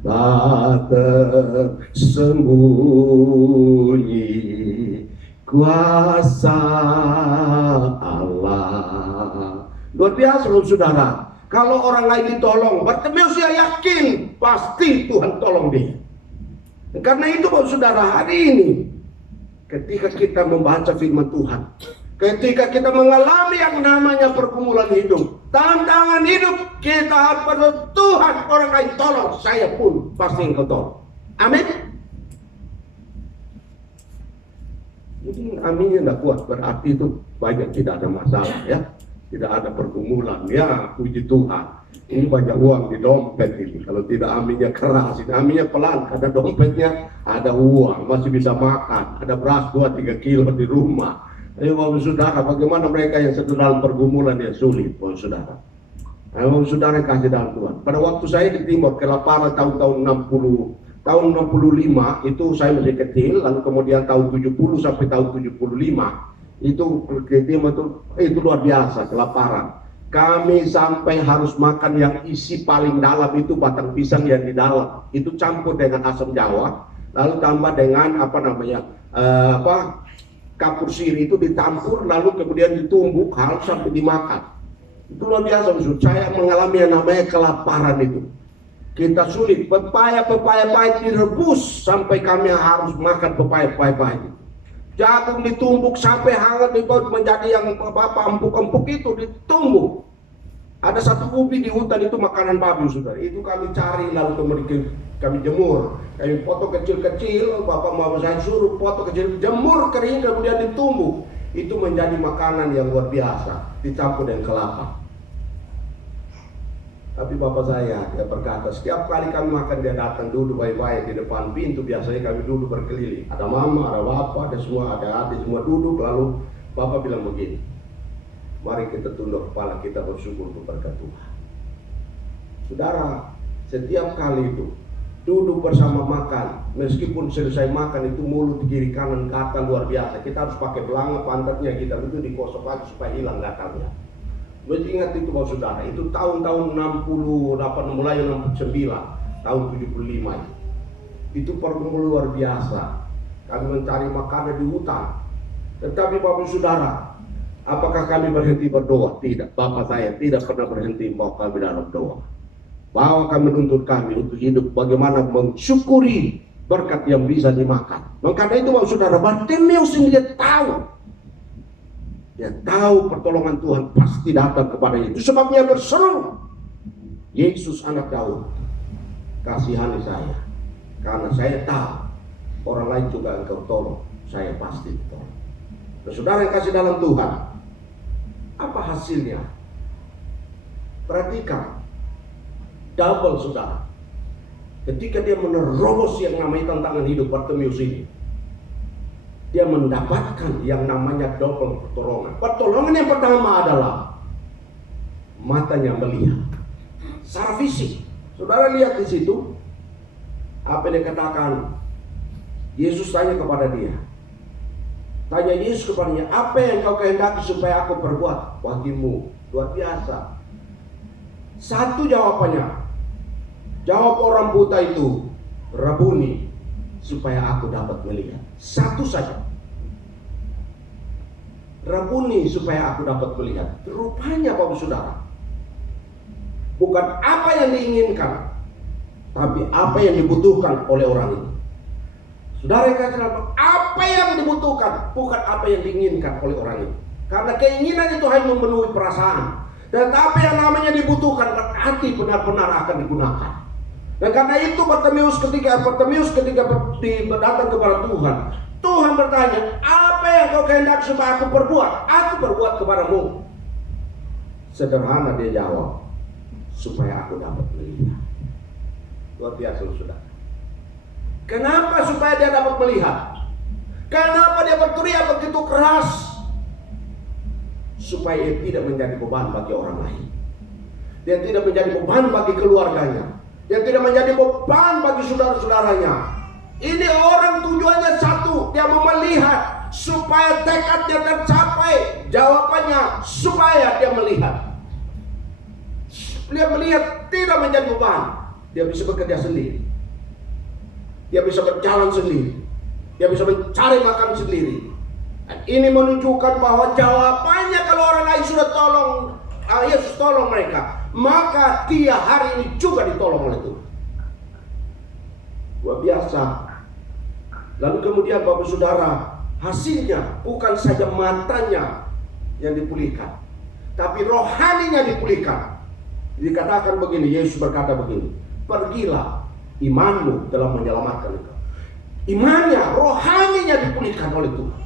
tak tersembunyi kuasa Allah. Luar biasa saudara. Kalau orang lain ditolong, Bartimeus dia yakin pasti Tuhan tolong dia. Karena itu saudara, hari ini ketika kita membaca firman Tuhan, ketika kita mengalami yang namanya pergumulan hidup, tantangan hidup, kita harus berdoa, "Tuhan, orang lain tolong, saya pun pasti engkau tolong." Amin. Jadi aminnya tidak kuat, berarti itu banyak tidak ada masalah ya, tidak ada pergumulan ya, puji Tuhan. Ini banyak uang di dompet ini. Kalau tidak aminnya keras, ini aminnya pelan, ada dompetnya, ada uang, masih bisa makan, ada beras 2-3 kilo di rumah. Ayo Bapak Saudara, bagaimana mereka yang sedang dalam pergumulan yang sulit, Bapak Saudara? Ayo Bapak Saudara kasih dalam Tuhan. Pada waktu saya di Timur, kelaparan tahun-tahun 60, tahun 65 itu saya masih kecil, lalu kemudian tahun 70 sampai tahun 75 itu itu luar biasa kelaparan. Kami sampai harus makan yang isi paling dalam itu batang pisang yang di dalam, itu campur dengan asam jawa, lalu tambah dengan kapur sirih itu ditampur, lalu kemudian ditumbuk halus sampai dimakan. Itu luar biasa. Saya mengalami yang namanya kelaparan itu. Kita sulit, pepaya pahit direbus sampai kami harus makan pepaya pahit. Jagung ditumbuk sampai hangat menjadi yang empuk-empuk itu ditumbuk. Ada satu ubi di hutan itu makanan babi, saudara. Itu kami cari lalu kemudian kami jemur. Kami potong kecil-kecil, bapak saya suruh potong kecil, jemur kering kemudian ditumbuk. Itu menjadi makanan yang luar biasa, dicampur dengan kelapa. Tapi bapak saya, dia berkata, setiap kali kami makan dia datang duduk baik-baik di depan pintu. Biasanya kami duduk berkeliling. Ada mama, ada bapak, ada semua, ada adik, semua duduk. Lalu bapak bilang begini, mari kita tunduk kepala kita bersyukur kepada Tuhan. Saudara, setiap kali itu duduk bersama makan, meskipun selesai makan itu mulut kiri kanan gatal luar biasa. Kita harus pakai belanga pantatnya kita itu digosok lagi supaya hilang gatalnya. Mesti ingat itu Bapak Saudara, itu tahun-tahun 68 mulai 69, tahun 75 itu perlu luar biasa. Kami mencari makanan di hutan. Tetapi Bapak Saudara, apakah kami berhenti berdoa? Tidak, Bapak saya tidak pernah berhenti bahwa kami dalam doa. Bahwa kami menuntut kami untuk hidup bagaimana mensyukuri berkat yang bisa dimakan. Karena itu Bapak Saudara, Bartimeus dia tahu. Dia tahu pertolongan Tuhan pasti datang kepadanya. Itu sebabnya berseru, Yesus anak Daud, kasihani saya. Karena saya tahu orang lain juga engkau tolong, saya pasti tolong. Nah, saudara yang kasih dalam Tuhan, apa hasilnya? Perhatikan, double saudara. Ketika dia menerobos yang namanya tantangan hidup Bartimeus ini, dia mendapatkan yang namanya double pertolongan. Pertolongan yang pertama adalah matanya melihat secara fisik. Saudara lihat di situ apa yang dikatakan. Yesus tanya kepada dia. Tanya Yesus kepadanya, apa yang kau kehendaki supaya aku perbuat bagimu? Luar biasa. Satu jawabannya. Jawab orang buta itu, Rabuni, supaya aku dapat melihat. Satu saja. Rabuni, supaya aku dapat melihat. Rupanya Bapak Saudara, bukan apa yang diinginkan, tapi apa yang dibutuhkan oleh orang ini. Saudara yang kasih, apa yang dibutuhkan, bukan apa yang diinginkan oleh orang ini. Karena keinginan itu hanya memenuhi perasaan. Tetapi yang namanya dibutuhkan berarti benar-benar akan digunakan. Dan karena itu Bartimeus ketika datang kepada Tuhan, Tuhan bertanya, apa yang kau kehendaki supaya aku perbuat? Aku berbuat kepadamu. Sederhana dia jawab, supaya aku dapat melihat. Luar biasa saudara. Kenapa supaya dia dapat melihat? Kenapa dia berteriak begitu keras? Supaya dia tidak menjadi beban bagi orang lain. Dia tidak menjadi beban bagi keluarganya. Dia tidak menjadi beban bagi saudara-saudaranya. Ini orang tujuannya satu, dia mau melihat supaya tekadnya tercapai. Jawabannya supaya dia melihat. Dia melihat tidak menjadi beban. Dia bisa bekerja sendiri. Dia bisa berjalan sendiri. Dia bisa mencari makan sendiri. Dan ini menunjukkan bahwa jawabannya kalau orang lain sudah tolong, Yesus tolong mereka, maka dia hari ini juga ditolong oleh Tuhan. Luar biasa. Lalu kemudian Bapak Saudara, hasilnya bukan saja matanya yang dipulihkan, tapi rohaninya dipulihkan. Dikatakan begini, Yesus berkata begini, pergilah, imanmu telah menyelamatkan engkau. Imannya, rohaninya dipulihkan oleh Tuhan.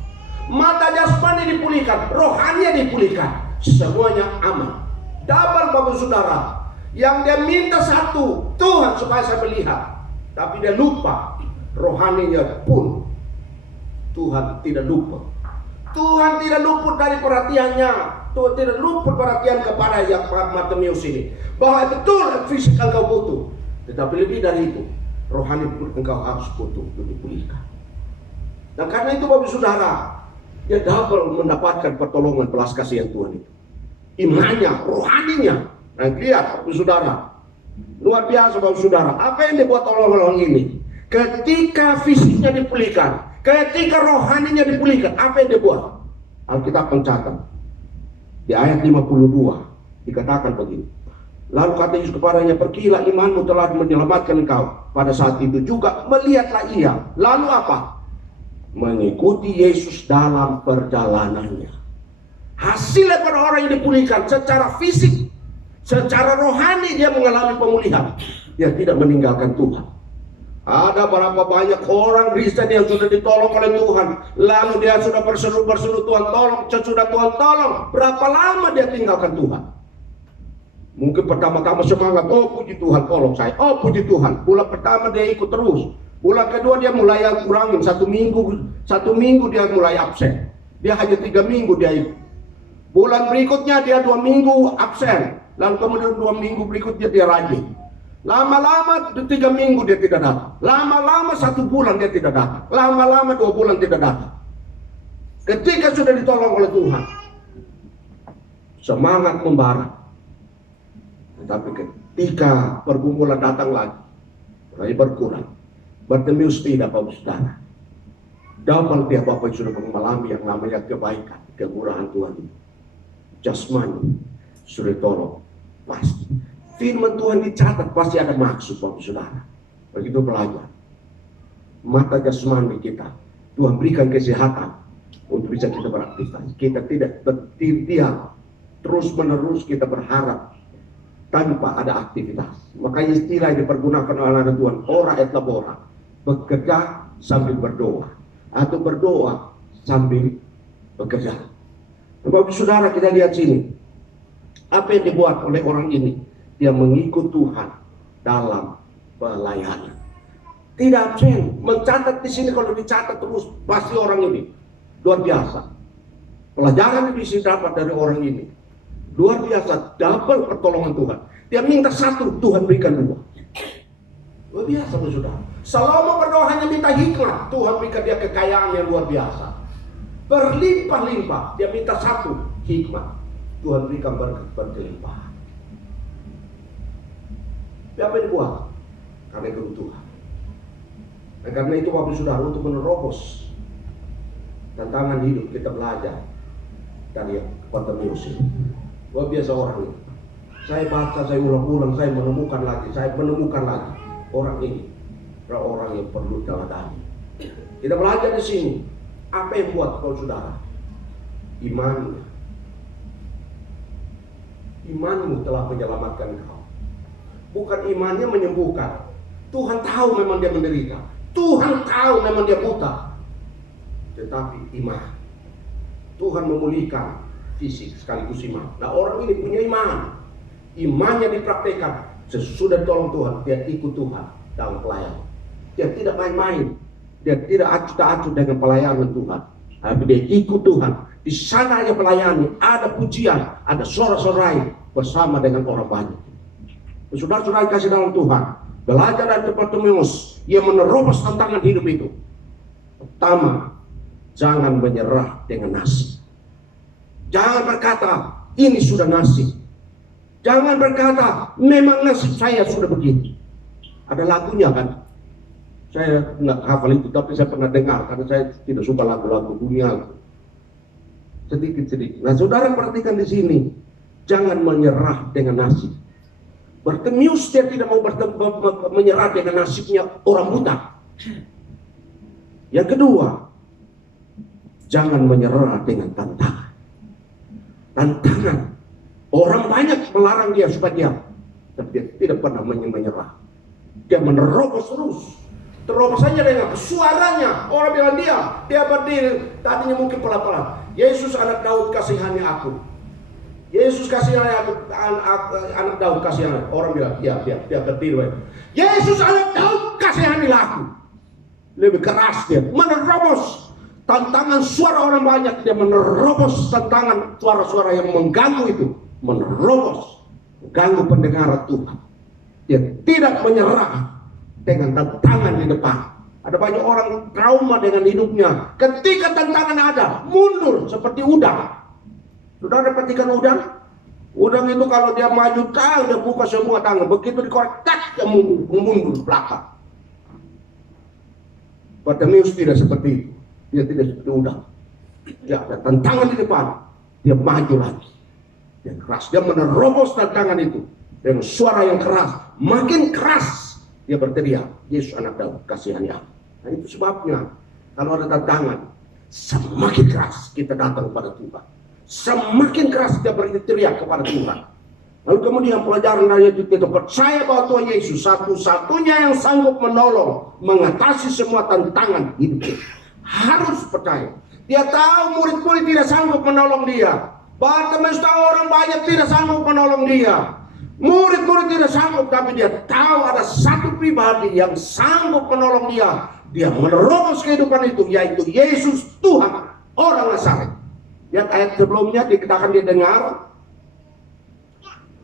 Mata jasmani dipulihkan, rohaninya dipulihkan. Semuanya aman. Double Bapak Saudara. Yang dia minta satu, Tuhan supaya saya melihat. Tapi dia lupa, rohaninya pun Tuhan tidak lupa. Tuhan tidak luput dari perhatiannya. Tuhan tidak luput perhatian kepada yang Bartimeus ini. Bahwa betul fisik engkau butuh. Tetapi lebih dari itu, rohani pun engkau harus butuh untuk dipulihkan. Dan karena itu Bapak Saudara, dia double mendapatkan pertolongan belas kasihan Tuhan itu. Imannya, rohaninya. Dan lihat Bapak Saudara, luar biasa Bapak Saudara, apa yang dibuat oleh orang ini? Ketika fisiknya dipulihkan, ketika rohaninya dipulihkan, apa yang dibuat? Alkitab mencatat di ayat 52 dikatakan begini. Lalu kata Yesus kepadanya, pergilah, imanmu telah menyelamatkan engkau. Pada saat itu juga melihatlah ia. Lalu apa? mengikuti Yesus dalam perjalanannya. Hasilnya pada orang yang dipulihkan secara fisik, secara rohani dia mengalami pemulihan. Dia tidak meninggalkan Tuhan. Ada berapa banyak orang Kristen yang sudah ditolong oleh Tuhan, lalu dia sudah berseru Tuhan tolong, sesudah Tuhan tolong, berapa lama dia tinggalkan Tuhan? Mungkin pertama-tama semangat, oh puji Tuhan tolong saya, oh puji Tuhan. Bulan pertama dia ikut terus, bulan kedua dia mulai kurangin, satu minggu dia mulai absen. Dia hanya 3 minggu dia ikut. Bulan berikutnya dia 2 minggu absen, lalu kemudian 2 minggu berikutnya dia rajin. Lama-lama 3 minggu dia tidak datang, lama-lama 1 bulan dia tidak datang, lama-lama 2 bulan tidak datang. Ketika sudah ditolong oleh Tuhan, semangat membara. Tetapi ketika pergumulan datang lagi, mulai berkurang. Bartimeus tidak, Bapak Saudara. Double dia Bapak sudah mengalami yang namanya kebaikan, kemurahan Tuhan itu. Jasmani sudah tolong, pasti. Firman Tuhan dicatat pasti ada maksud, Bapak Saudara. Begitu belajar. Mata jasmani kita, Tuhan berikan kesehatan untuk bisa kita beraktivitas. Kita tidak berdiam, terus menerus kita berharap tanpa ada aktivitas. Makanya istilah yang dipergunakan oleh anak Tuhan, ora et labora, bekerja sambil berdoa, atau berdoa sambil bekerja. Bapak Saudara, kita lihat sini, apa yang dibuat oleh orang ini? Dia mengikut Tuhan dalam pelayanan. Tidak absen, mencatat di sini, kalau dicatat terus pasti orang ini luar biasa. Pelajaran yang bisa dapat dari orang ini luar biasa, double pertolongan Tuhan. Dia minta 1, Tuhan berikan 2. Luar biasa, Saudara. Salomo berdoa hanya minta hikmat, Tuhan berikan dia kekayaan yang luar biasa. Berlimpah-limpah, dia minta 1, hikmat, Tuhan berikan berkelimpahan. Apa yang dibuat? Karena itu Tuhan. Dan karena itu Bapak Saudara, untuk menerobos tantangan hidup, kita belajar dari Bartimeus ini. Luar biasa orang ini. Saya baca, saya ulang-ulang, saya menemukan lagi orang ini adalah orang yang perlu teladani. Kita belajar di sini apa yang buat Bapak Saudara? Imanmu telah menyelamatkan kau. Bukan imannya menyembuhkan. Tuhan tahu memang dia menderita, Tuhan tahu memang dia buta, tetapi iman. Tuhan memulihkan fisik sekaligus iman. Nah, orang ini punya iman. Imannya dipraktekkan. Sesudah tolong Tuhan, dia ikut Tuhan dalam pelayanan. Dia tidak main-main. Dia tidak acuh-acuh dengan pelayanan Tuhan. Tapi dia ikut Tuhan. Di sana dia melayani. Ada pujian, ada sorak-sorai bersama dengan orang banyak. Saudara-saudara kasih dalam Tuhan, belajar dari Bartimeus yang menerobos tantangan hidup itu. Pertama, jangan menyerah dengan nasib. Jangan berkata, ini sudah nasib. Jangan berkata, memang nasib saya sudah begini. Ada lagunya kan? Saya nggak hafal itu, tapi saya pernah dengar, karena saya tidak suka lagu-lagu dunia. Sedikit-sedikit. Nah, saudara perhatikan di sini, jangan menyerah dengan nasib. Bartimeus dia tidak mau menyerah dengan nasibnya orang buta. Yang kedua, jangan menyerah dengan tantangan. Tantangan. Orang banyak melarang dia supaya diam, tapi dia tidak pernah menyerah. Dia menerobos terus. Terobos saja dengan suaranya. Orang bilang dia berdiri. Tadinya mungkin pelan-pelan. Yesus anak Daud kasihani aku. Yesus kasihani aku, anak Daud kasihani. Orang bilang dia berdiri. Yesus anak Daud kasihanilah aku. Lebih keras dia, menerobos tantangan suara orang banyak. Dia menerobos tantangan suara-suara yang mengganggu itu. Menerobos, mengganggu pendengaran Tuhan. Dia tidak menyerah dengan tantangan di depan. Ada banyak orang trauma dengan hidupnya. Ketika tantangan ada, mundur seperti udang. Sudah perhatikan udang? Udang itu kalau dia maju, dia buka semua tangan. Begitu dikorek, dia mundur belakang. Bartimeus tidak seperti itu. Dia tidak seperti udang. Dia ada tantangan di depan, dia maju lagi. Dia keras, dia menerobos tantangan itu dengan suara yang keras. Makin keras dia berteriak, Yesus anak Daud kasihani aku. Nah, itu sebabnya kalau ada tantangan, semakin keras kita datang kepada Tuhan. Semakin keras kita berteriak kepada Tuhan. Lalu kemudian pelajaran dari itu kita percaya bahwa Tuhan Yesus satu-satunya yang sanggup menolong, mengatasi semua tantangan hidup kita. Harus percaya. Dia tahu murid-murid tidak sanggup menolong dia. Bartimeus tahu orang banyak tidak sanggup menolong dia. Murid-murid tidak sanggup, tapi dia tahu ada satu pribadi yang sanggup menolong dia. Dia menerobos kehidupan itu, yaitu Yesus Tuhan, orang Nazaret. Lihat ayat sebelumnya, kita akan didengar.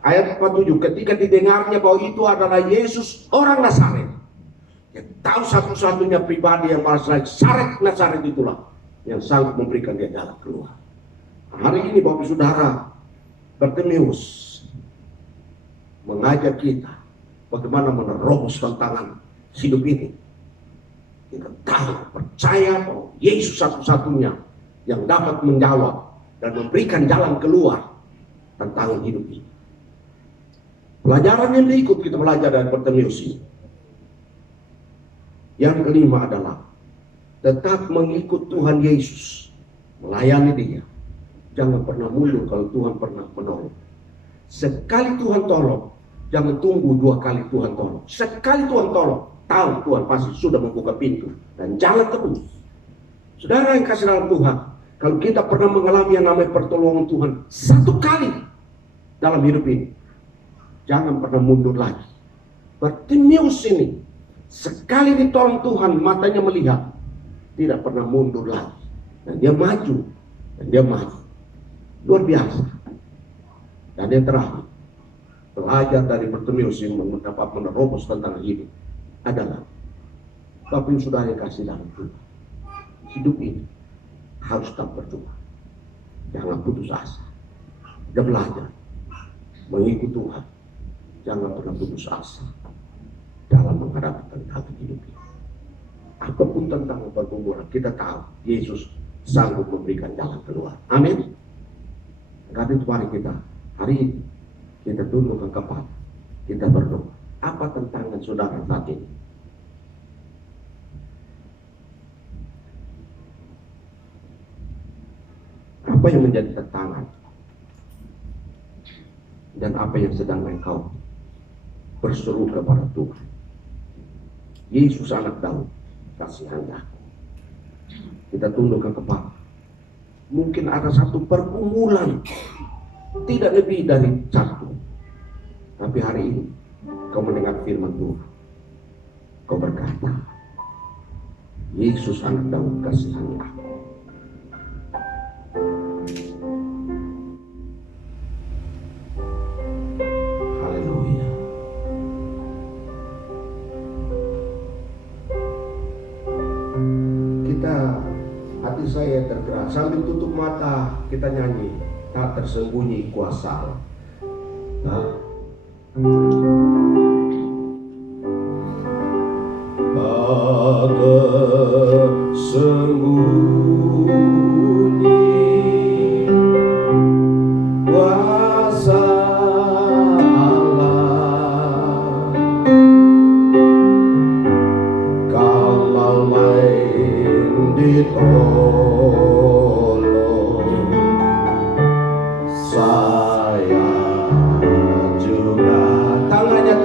Ayat 47, ketika didengarnya bahwa itu adalah Yesus orang Nazaret. Dia tahu satu-satunya pribadi yang pada Nazaret itulah yang sanggup memberikan dia jalan keluar. Hari ini Bapak Saudara, Bartimeus mengajak kita bagaimana menerobos tantangan hidup ini. Kita tahu, percaya bahwa Yesus satu-satunya yang dapat menjawab dan memberikan jalan keluar tantangan hidup ini. Pelajaran yang berikut kita belajar dari Bartimeus ini. Yang kelima adalah tetap mengikut Tuhan Yesus, melayani Dia. Jangan pernah mundur kalau Tuhan pernah menolong. Sekali Tuhan tolong, jangan tunggu 2 kali Tuhan tolong. Sekali Tuhan tolong, tahu Tuhan pasti sudah membuka pintu dan jalan terus. Saudara yang kasih dalam Tuhan, kalau kita pernah mengalami yang namanya pertolongan Tuhan satu kali dalam hidup ini, jangan pernah mundur lagi. Bartimeus ini sekali ditolong Tuhan, matanya melihat, tidak pernah mundur lagi. Dan dia maju, dan dia maju. Luar biasa. Dan yang terakhir, belajar dari Bartimeus yang dapat menerobos tentang hidup adalah Bapak Ibu Saudara yang kasih dalam Tuhan, hidup ini harus tetap berjuang. Jangan putus asa. Kita belajar mengikuti Tuhan. Jangan pernah putus asa dalam menghadapi tantangan hidup ini. Apapun tantangan pergumulan, kita tahu Yesus sanggup memberikan jalan keluar. Amin. Karena itu mari kita hari ini kita tundukkan kepala, kita berdoa. Apa tantangan saudara saat ini? Apa yang menjadi tantangan? Dan apa yang sedang engkau berseru kepada Tuhan? Yesus anak Daud, kasihanlah. Kita tundukkan kepala. Mungkin ada satu pergumulan, tidak lebih dari satu. Tapi hari ini kau mendengar firman Tuhan. Kau berkata, Yesus anak Daud, kasihani aku. Haleluya. Hati saya tergerak. Sambil tutup mata kita nyanyi, tak tersembunyi kuasa Allah. Tak tersembunyi kuasa Allah, kalau main ditolong saya juga. Tangannya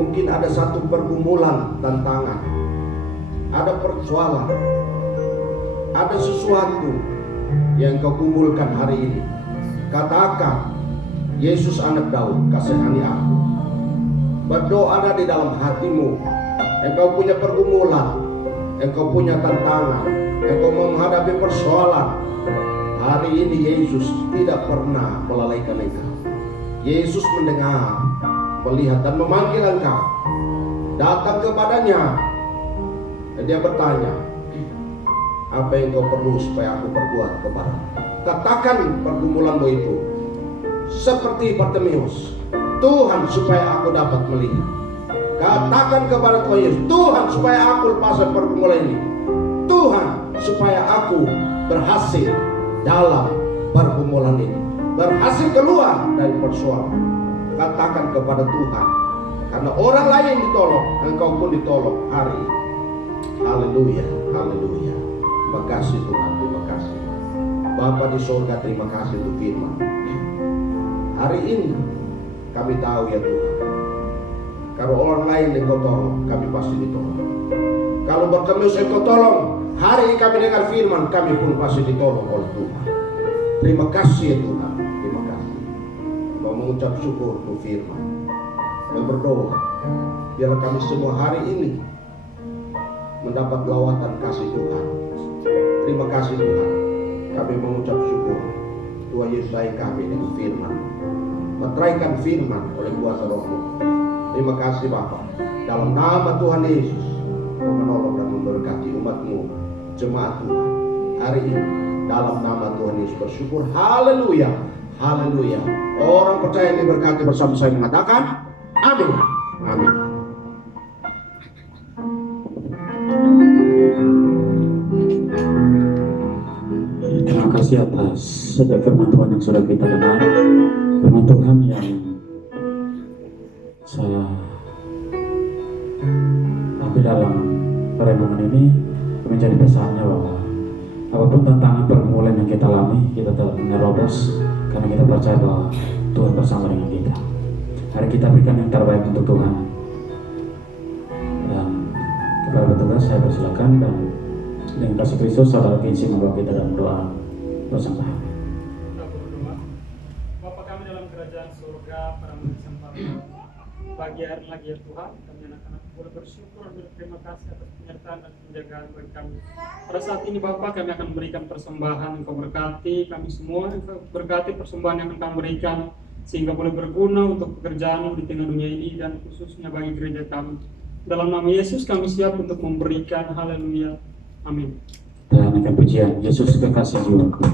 Mungkin ada satu pergumulan, tantangan, ada persoalan, ada sesuatu yang kau kumpulkan hari ini. Katakan, Yesus anak Daud, kasihani aku. Berdoa ada di dalam hatimu. Engkau punya pergumulan, engkau punya tantangan, engkau menghadapi persoalan. Hari ini Yesus tidak pernah melalaikan engkau. Yesus mendengar, melihat dan memanggil engkau. Datang kepadanya dan dia bertanya, apa yang kau perlu supaya aku perbuat kepadamu? Katakan pergumulanmu itu seperti Bartimeus, Tuhan supaya aku dapat melihat. Katakan kepada Tuhan Yesus, Tuhan supaya aku lepaskan pergumulan ini. Tuhan supaya aku berhasil dalam pergumulan ini, berhasil keluar dari persoalan. Katakan kepada Tuhan, karena orang lain ditolong, engkau pun ditolong hari ini. Haleluya, haleluya. Terima kasih Tuhan, terima kasih Bapa di surga, terima kasih untuk firman. Hari ini kami tahu ya Tuhan, kalau orang lain engkau tolong, kami pasti ditolong. Kalau Bartimeus engkau tolong, hari ini kami dengar firman, kami pun pasti ditolong oleh Tuhan. Terima kasih ya Tuhan, terima kasih. Mau mengucap syukur untuk firman dan berdoa, biar kami semua hari ini mendapat lawatan kasih Tuhan. Terima kasih Tuhan, kami mengucap syukur. Tuhan Yesus baik kami dengan firman, meteraikan firman oleh kuasa Roh-Mu. Terima kasih Bapa, dalam nama Tuhan Yesus, Kau menolong dan memberkati umat-Mu, jemaat Tuhan hari ini. Dalam nama Tuhan Yesus bersyukur. Haleluya, haleluya. Orang percaya yang diberkati bersama saya mengatakan amin, amin. Terima kasih atas setiap firman Tuhan yang sudah kita dengar. Firman Tuhan yang saya ambil dalam perenungan ini menjadi pesannya bahwa apapun tantangan pergumulan yang kita alami, kita tetap menerobos karena kita percaya bahwa Tuhan bersama dengan kita. Hari kita berikan yang terbaik untuk Tuhan. Dan kepada petugas saya persilakan, dan dengan kasih Kristus saudara Kinsi membawa kita dalam doa bersama. Kita berdoa. Bapa kami dalam kerajaan surga, pada kesempatan pagi hari lagi ya Tuhan, kami anak-anak boleh bersyukur dan berterima kasih atas penyertaan dan penjagaan bagi kami. Pada saat ini Bapa, kami akan memberikan persembahan. Engkau berkati kami semua, Engkau berkati persembahan yang akan kami berikan, sehingga boleh berguna untuk pekerjaan di tengah dunia ini dan khususnya bagi gereja kami. Dalam nama Yesus kami siap untuk memberikan. Haleluya, amin. Dan akan pujian Yesus kekasih jiwaku.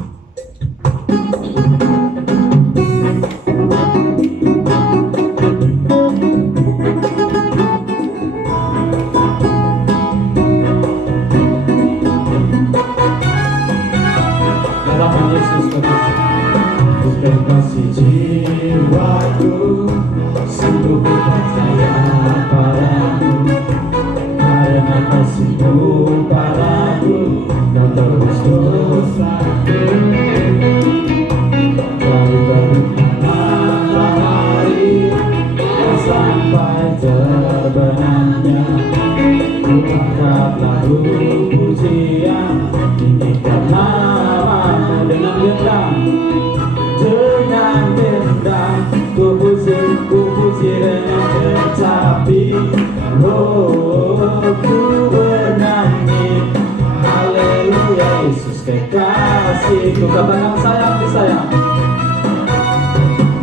Dalam Yesus kekasih jiwaku, sungguh ku percaya padamu, karena kasih-Mu padaku, Kau terus bersatu. Lalu berbulan matahari dan sampai terbenamnya, ku angkat lagu pujian, tinggikan nama-Mu dengan gendang. Dengan gendang ku puji dengan kecapi. Oh, ku bernyanyi haleluya, Yesus kekasihku. Katakan sayang disayang,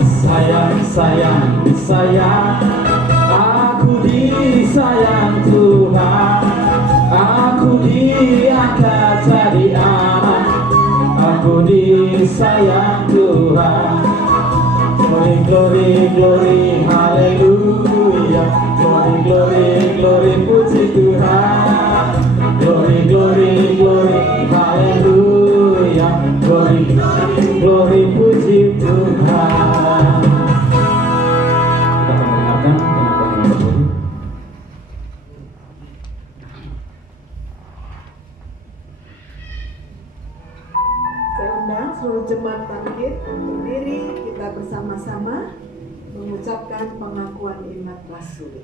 sayang sayang disayang, aku disayang Tuhan, aku diangkat jadi anak, aku disayang Tuhan. Glory, glory, glory, haleluya. Glory, glory, glory, puji Tuhan. Glory, glory, glory, haleluya. Glory, glory, glory, puji Tuhan. Kita akan mendengarkan dengan penyanyi berdiri. Saya undang seluruh jemaat bangkit berdiri, kita bersama-sama mengucapkan pengakuan iman Rasul.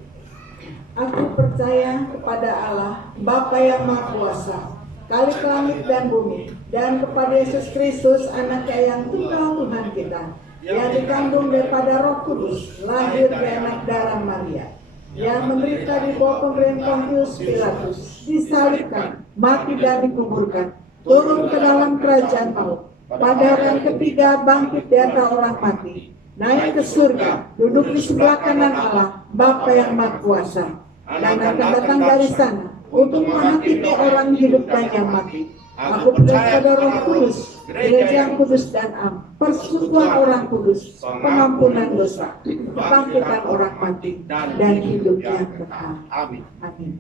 Aku percaya kepada Allah, Bapa yang Maha Kuasa, Khalik langit dan bumi, dan kepada Yesus Kristus, Anaknya yang tunggal Tuhan kita, yang dikandung daripada Roh Kudus, lahir dari anak darah Maria, yang menderita di bawah pemerintahan Pontius Pilatus, disalibkan, mati dan dikuburkan, turun ke dalam kerajaan maut, pada hari yang ketiga bangkit di antara orang mati, naik ke surga, duduk di sebelah kanan Allah, Bapa yang Maha Kuasa, dan akan datang dari sana untuk menghakimi orang hidup dan yang mati. Aku percaya pada Roh Kudus, gereja yang kudus dan am, persekutuan orang kudus, pengampunan dosa, kebangkitan orang mati, dan hidup yang kekal. Amin. Amin.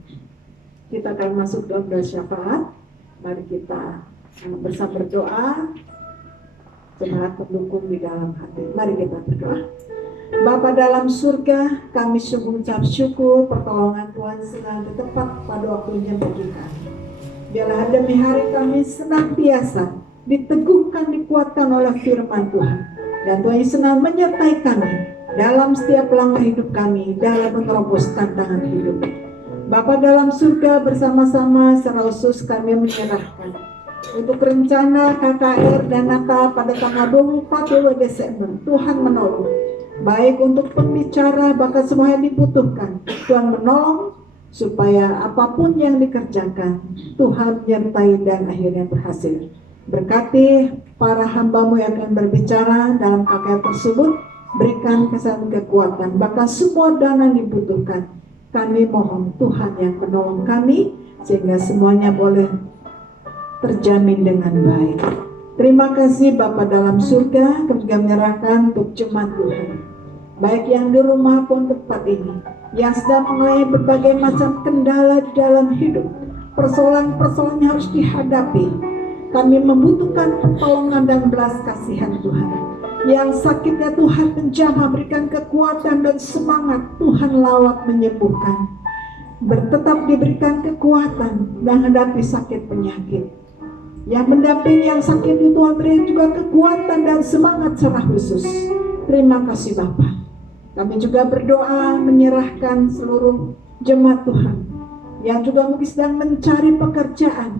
Kita akan masuk dalam doa syafaat. Mari kita bersama berdoa. Jemaat pendukung di dalam hati. Mari kita berdoa. Bapa dalam surga, kami sungguh ucap syukur pertolongan Tuhan selalu tepat pada waktunya bagi kami. Biarlah demi hari kami senantiasa diteguhkan, dikuatkan oleh firman Tuhan. Dan Tuhan senang menyertai kami dalam setiap langkah hidup kami, dalam menerobos tantangan hidup. Bapa dalam surga, bersama-sama secara khusus kami menyerahkan untuk rencana KKR dan Natal pada tanggal 24 Desember. Tuhan menolong, baik untuk pembicara bahkan semua yang dibutuhkan. Tuhan menolong supaya apapun yang dikerjakan Tuhan menyertai dan akhirnya berhasil. Berkati para hamba-Mu yang akan berbicara dalam KKR tersebut, berikan kesehatan, kekuatan, bahkan semua dana yang dibutuhkan. Kami mohon Tuhan yang menolong kami sehingga semuanya boleh terjamin dengan baik. Terima kasih Bapa dalam surga, kami juga menyerahkan untuk jemaat Tuhan, baik yang di rumah pun tempat ini, yang sedang mengalami berbagai macam kendala di dalam hidup, persoalan-persoalan yang harus dihadapi. Kami membutuhkan pertolongan dan belas kasihan Tuhan. Yang sakitnya Tuhan menjamah, berikan kekuatan dan semangat. Tuhan lawat menyembuhkan, tetap diberikan kekuatan dan hadapi sakit penyakit. Yang mendampingi yang sakit itu Tuhan beri juga kekuatan dan semangat secara khusus. Terima kasih Bapa. Kami juga berdoa menyerahkan seluruh jemaat Tuhan yang juga mungkin sedang mencari pekerjaan,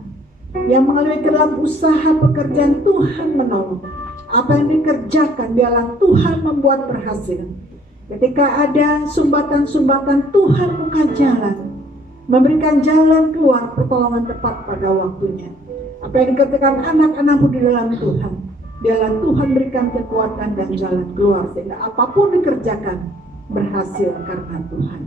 yang mengalami dalam usaha pekerjaan. Tuhan menolong. Apa yang dikerjakan biarlah Tuhan membuat berhasil. Ketika ada sumbatan-sumbatan, Tuhan buka jalan, memberikan jalan keluar, pertolongan tepat pada waktunya. Apa yang dikerjakan anak-anak-Mu di dalam Tuhan, biarlah Tuhan berikan kekuatan dan jalan keluar sehingga apapun dikerjakan berhasil karena Tuhan.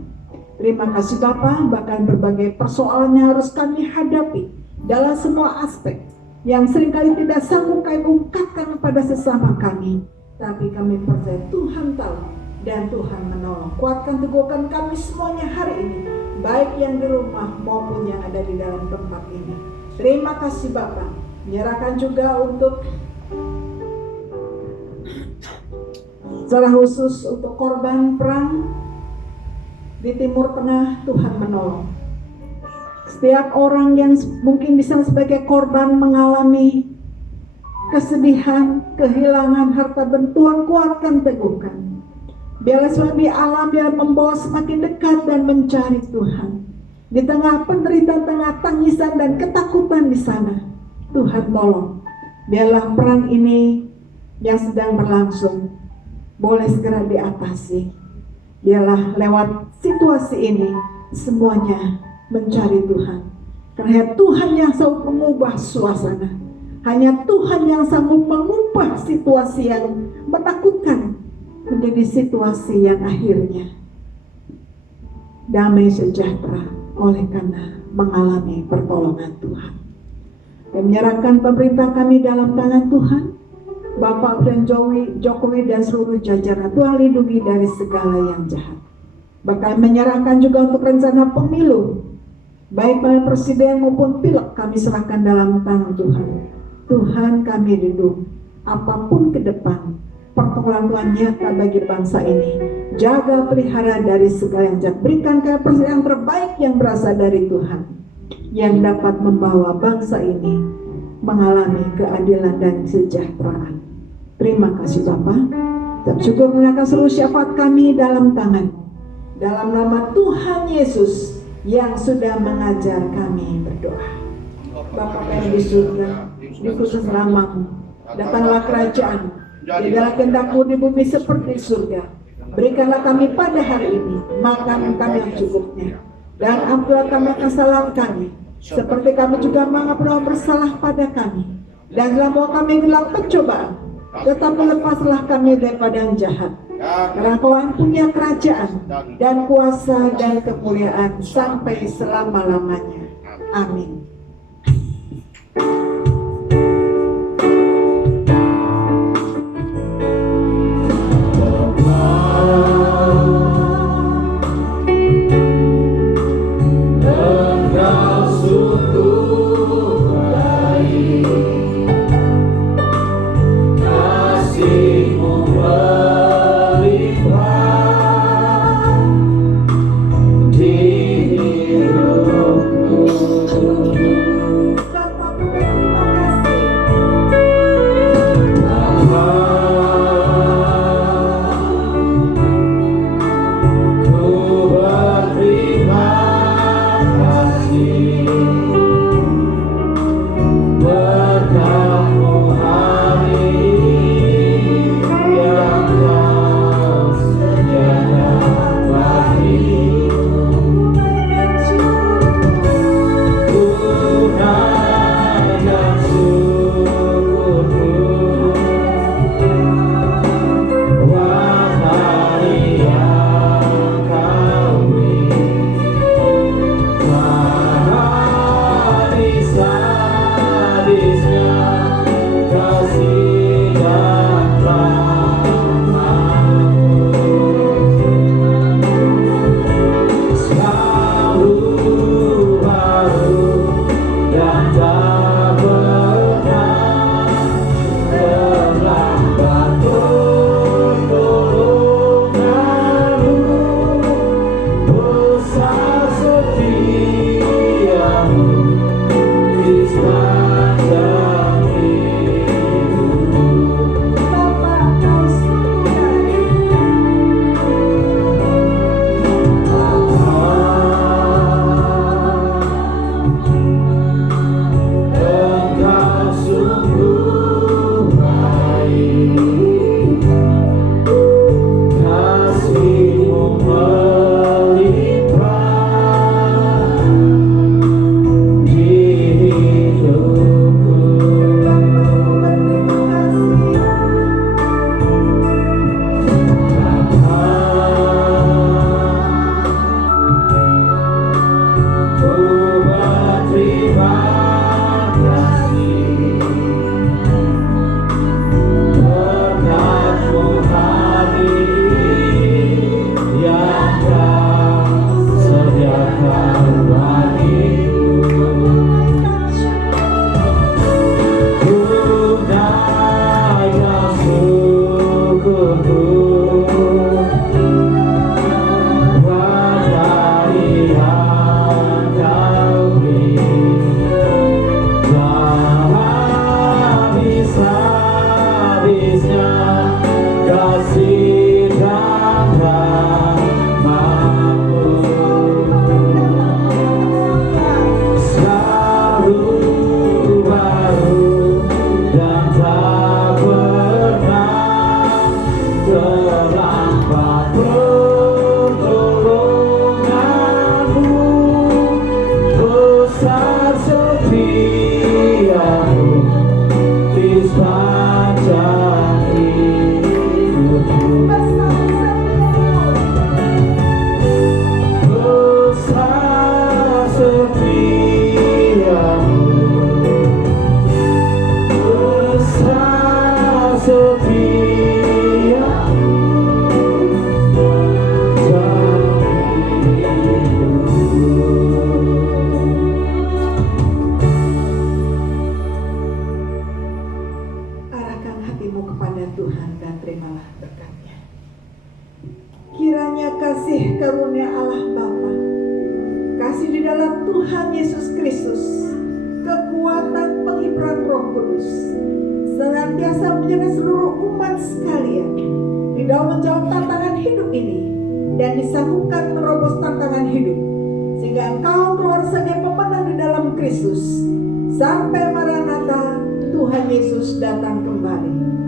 Terima kasih Bapa, bahkan berbagai persoalan yang harus kami hadapi dalam semua aspek yang seringkali tidak sanggup kami ungkapkan kepada sesama kami, tapi kami percaya Tuhan tahu dan Tuhan menolong. Kuatkan, teguhkan kami semuanya hari ini, baik yang di rumah maupun yang ada di dalam tempat ini. Terima kasih Bapa. Menyerahkan juga untuk secara khusus untuk korban perang di Timur Tengah. Tuhan menolong. Setiap orang yang mungkin bisa sebagai korban mengalami kesedihan, kehilangan harta benda, Tuhan kuatkan, teguhkan. Biarlah suami alam biar membawa semakin dekat dan mencari Tuhan. Di tengah penderitaan, tengah tangisan dan ketakutan di sana, Tuhan tolong. Biarlah perang ini yang sedang berlangsung boleh segera diatasi. Biarlah lewat situasi ini semuanya mencari Tuhan. Karena Tuhan yang sanggup mengubah suasana. Hanya Tuhan yang sanggup mengubah situasi yang menakutkan menjadi situasi yang akhirnya damai sejahtera oleh karena mengalami pertolongan Tuhan. Dan menyerahkan pemerintah kami dalam tangan Tuhan. Bapak Presiden Jokowi dan seluruh jajaran, Tuhan lindungi dari segala yang jahat. Bahkan menyerahkan juga untuk rencana pemilu, baik pemilihan presiden maupun pilek, kami serahkan dalam tangan Tuhan. Tuhan kami rindu apapun ke depan, pertolongan Tuhan nyata bagi bangsa ini. Jaga pelihara dari segala yang jahat. Berikan kami presiden yang terbaik yang berasal dari Tuhan, yang dapat membawa bangsa ini mengalami keadilan dan kesejahteraan. Terima kasih Bapa. Dan syukur menyerahkan seluruh syafaat kami dalam tangan. Dalam nama Tuhan Yesus yang sudah mengajar kami berdoa. Bapa kami di surga, di khusus namamu, datanglah kerajaan, jadilah kehendak-Mu di bumi seperti surga. Berikanlah kami pada hari ini makan kami yang cukupnya, dan ampunilah kami akan kesalahan kami, seperti kami juga mengampuni bersalah pada kami. Dan jangan bawa kami ke dalam pencobaan, tetapi lepaslah kami daripada yang jahat. Karena Kau yang punya kerajaan dan kuasa dan kemuliaan sampai selama-lamanya. Amin. Kiranya kasih karunia Allah Bapa, kasih di dalam Tuhan Yesus Kristus, kekuatan penghiburan Roh Kudus, senantiasa menjaga seluruh umat sekalian di dalam menjawab tantangan hidup ini, dan disanggupkan menerobos tantangan hidup, sehingga engkau keluar sebagai pemenang di dalam Kristus sampai Maranatha, Tuhan Yesus datang kembali.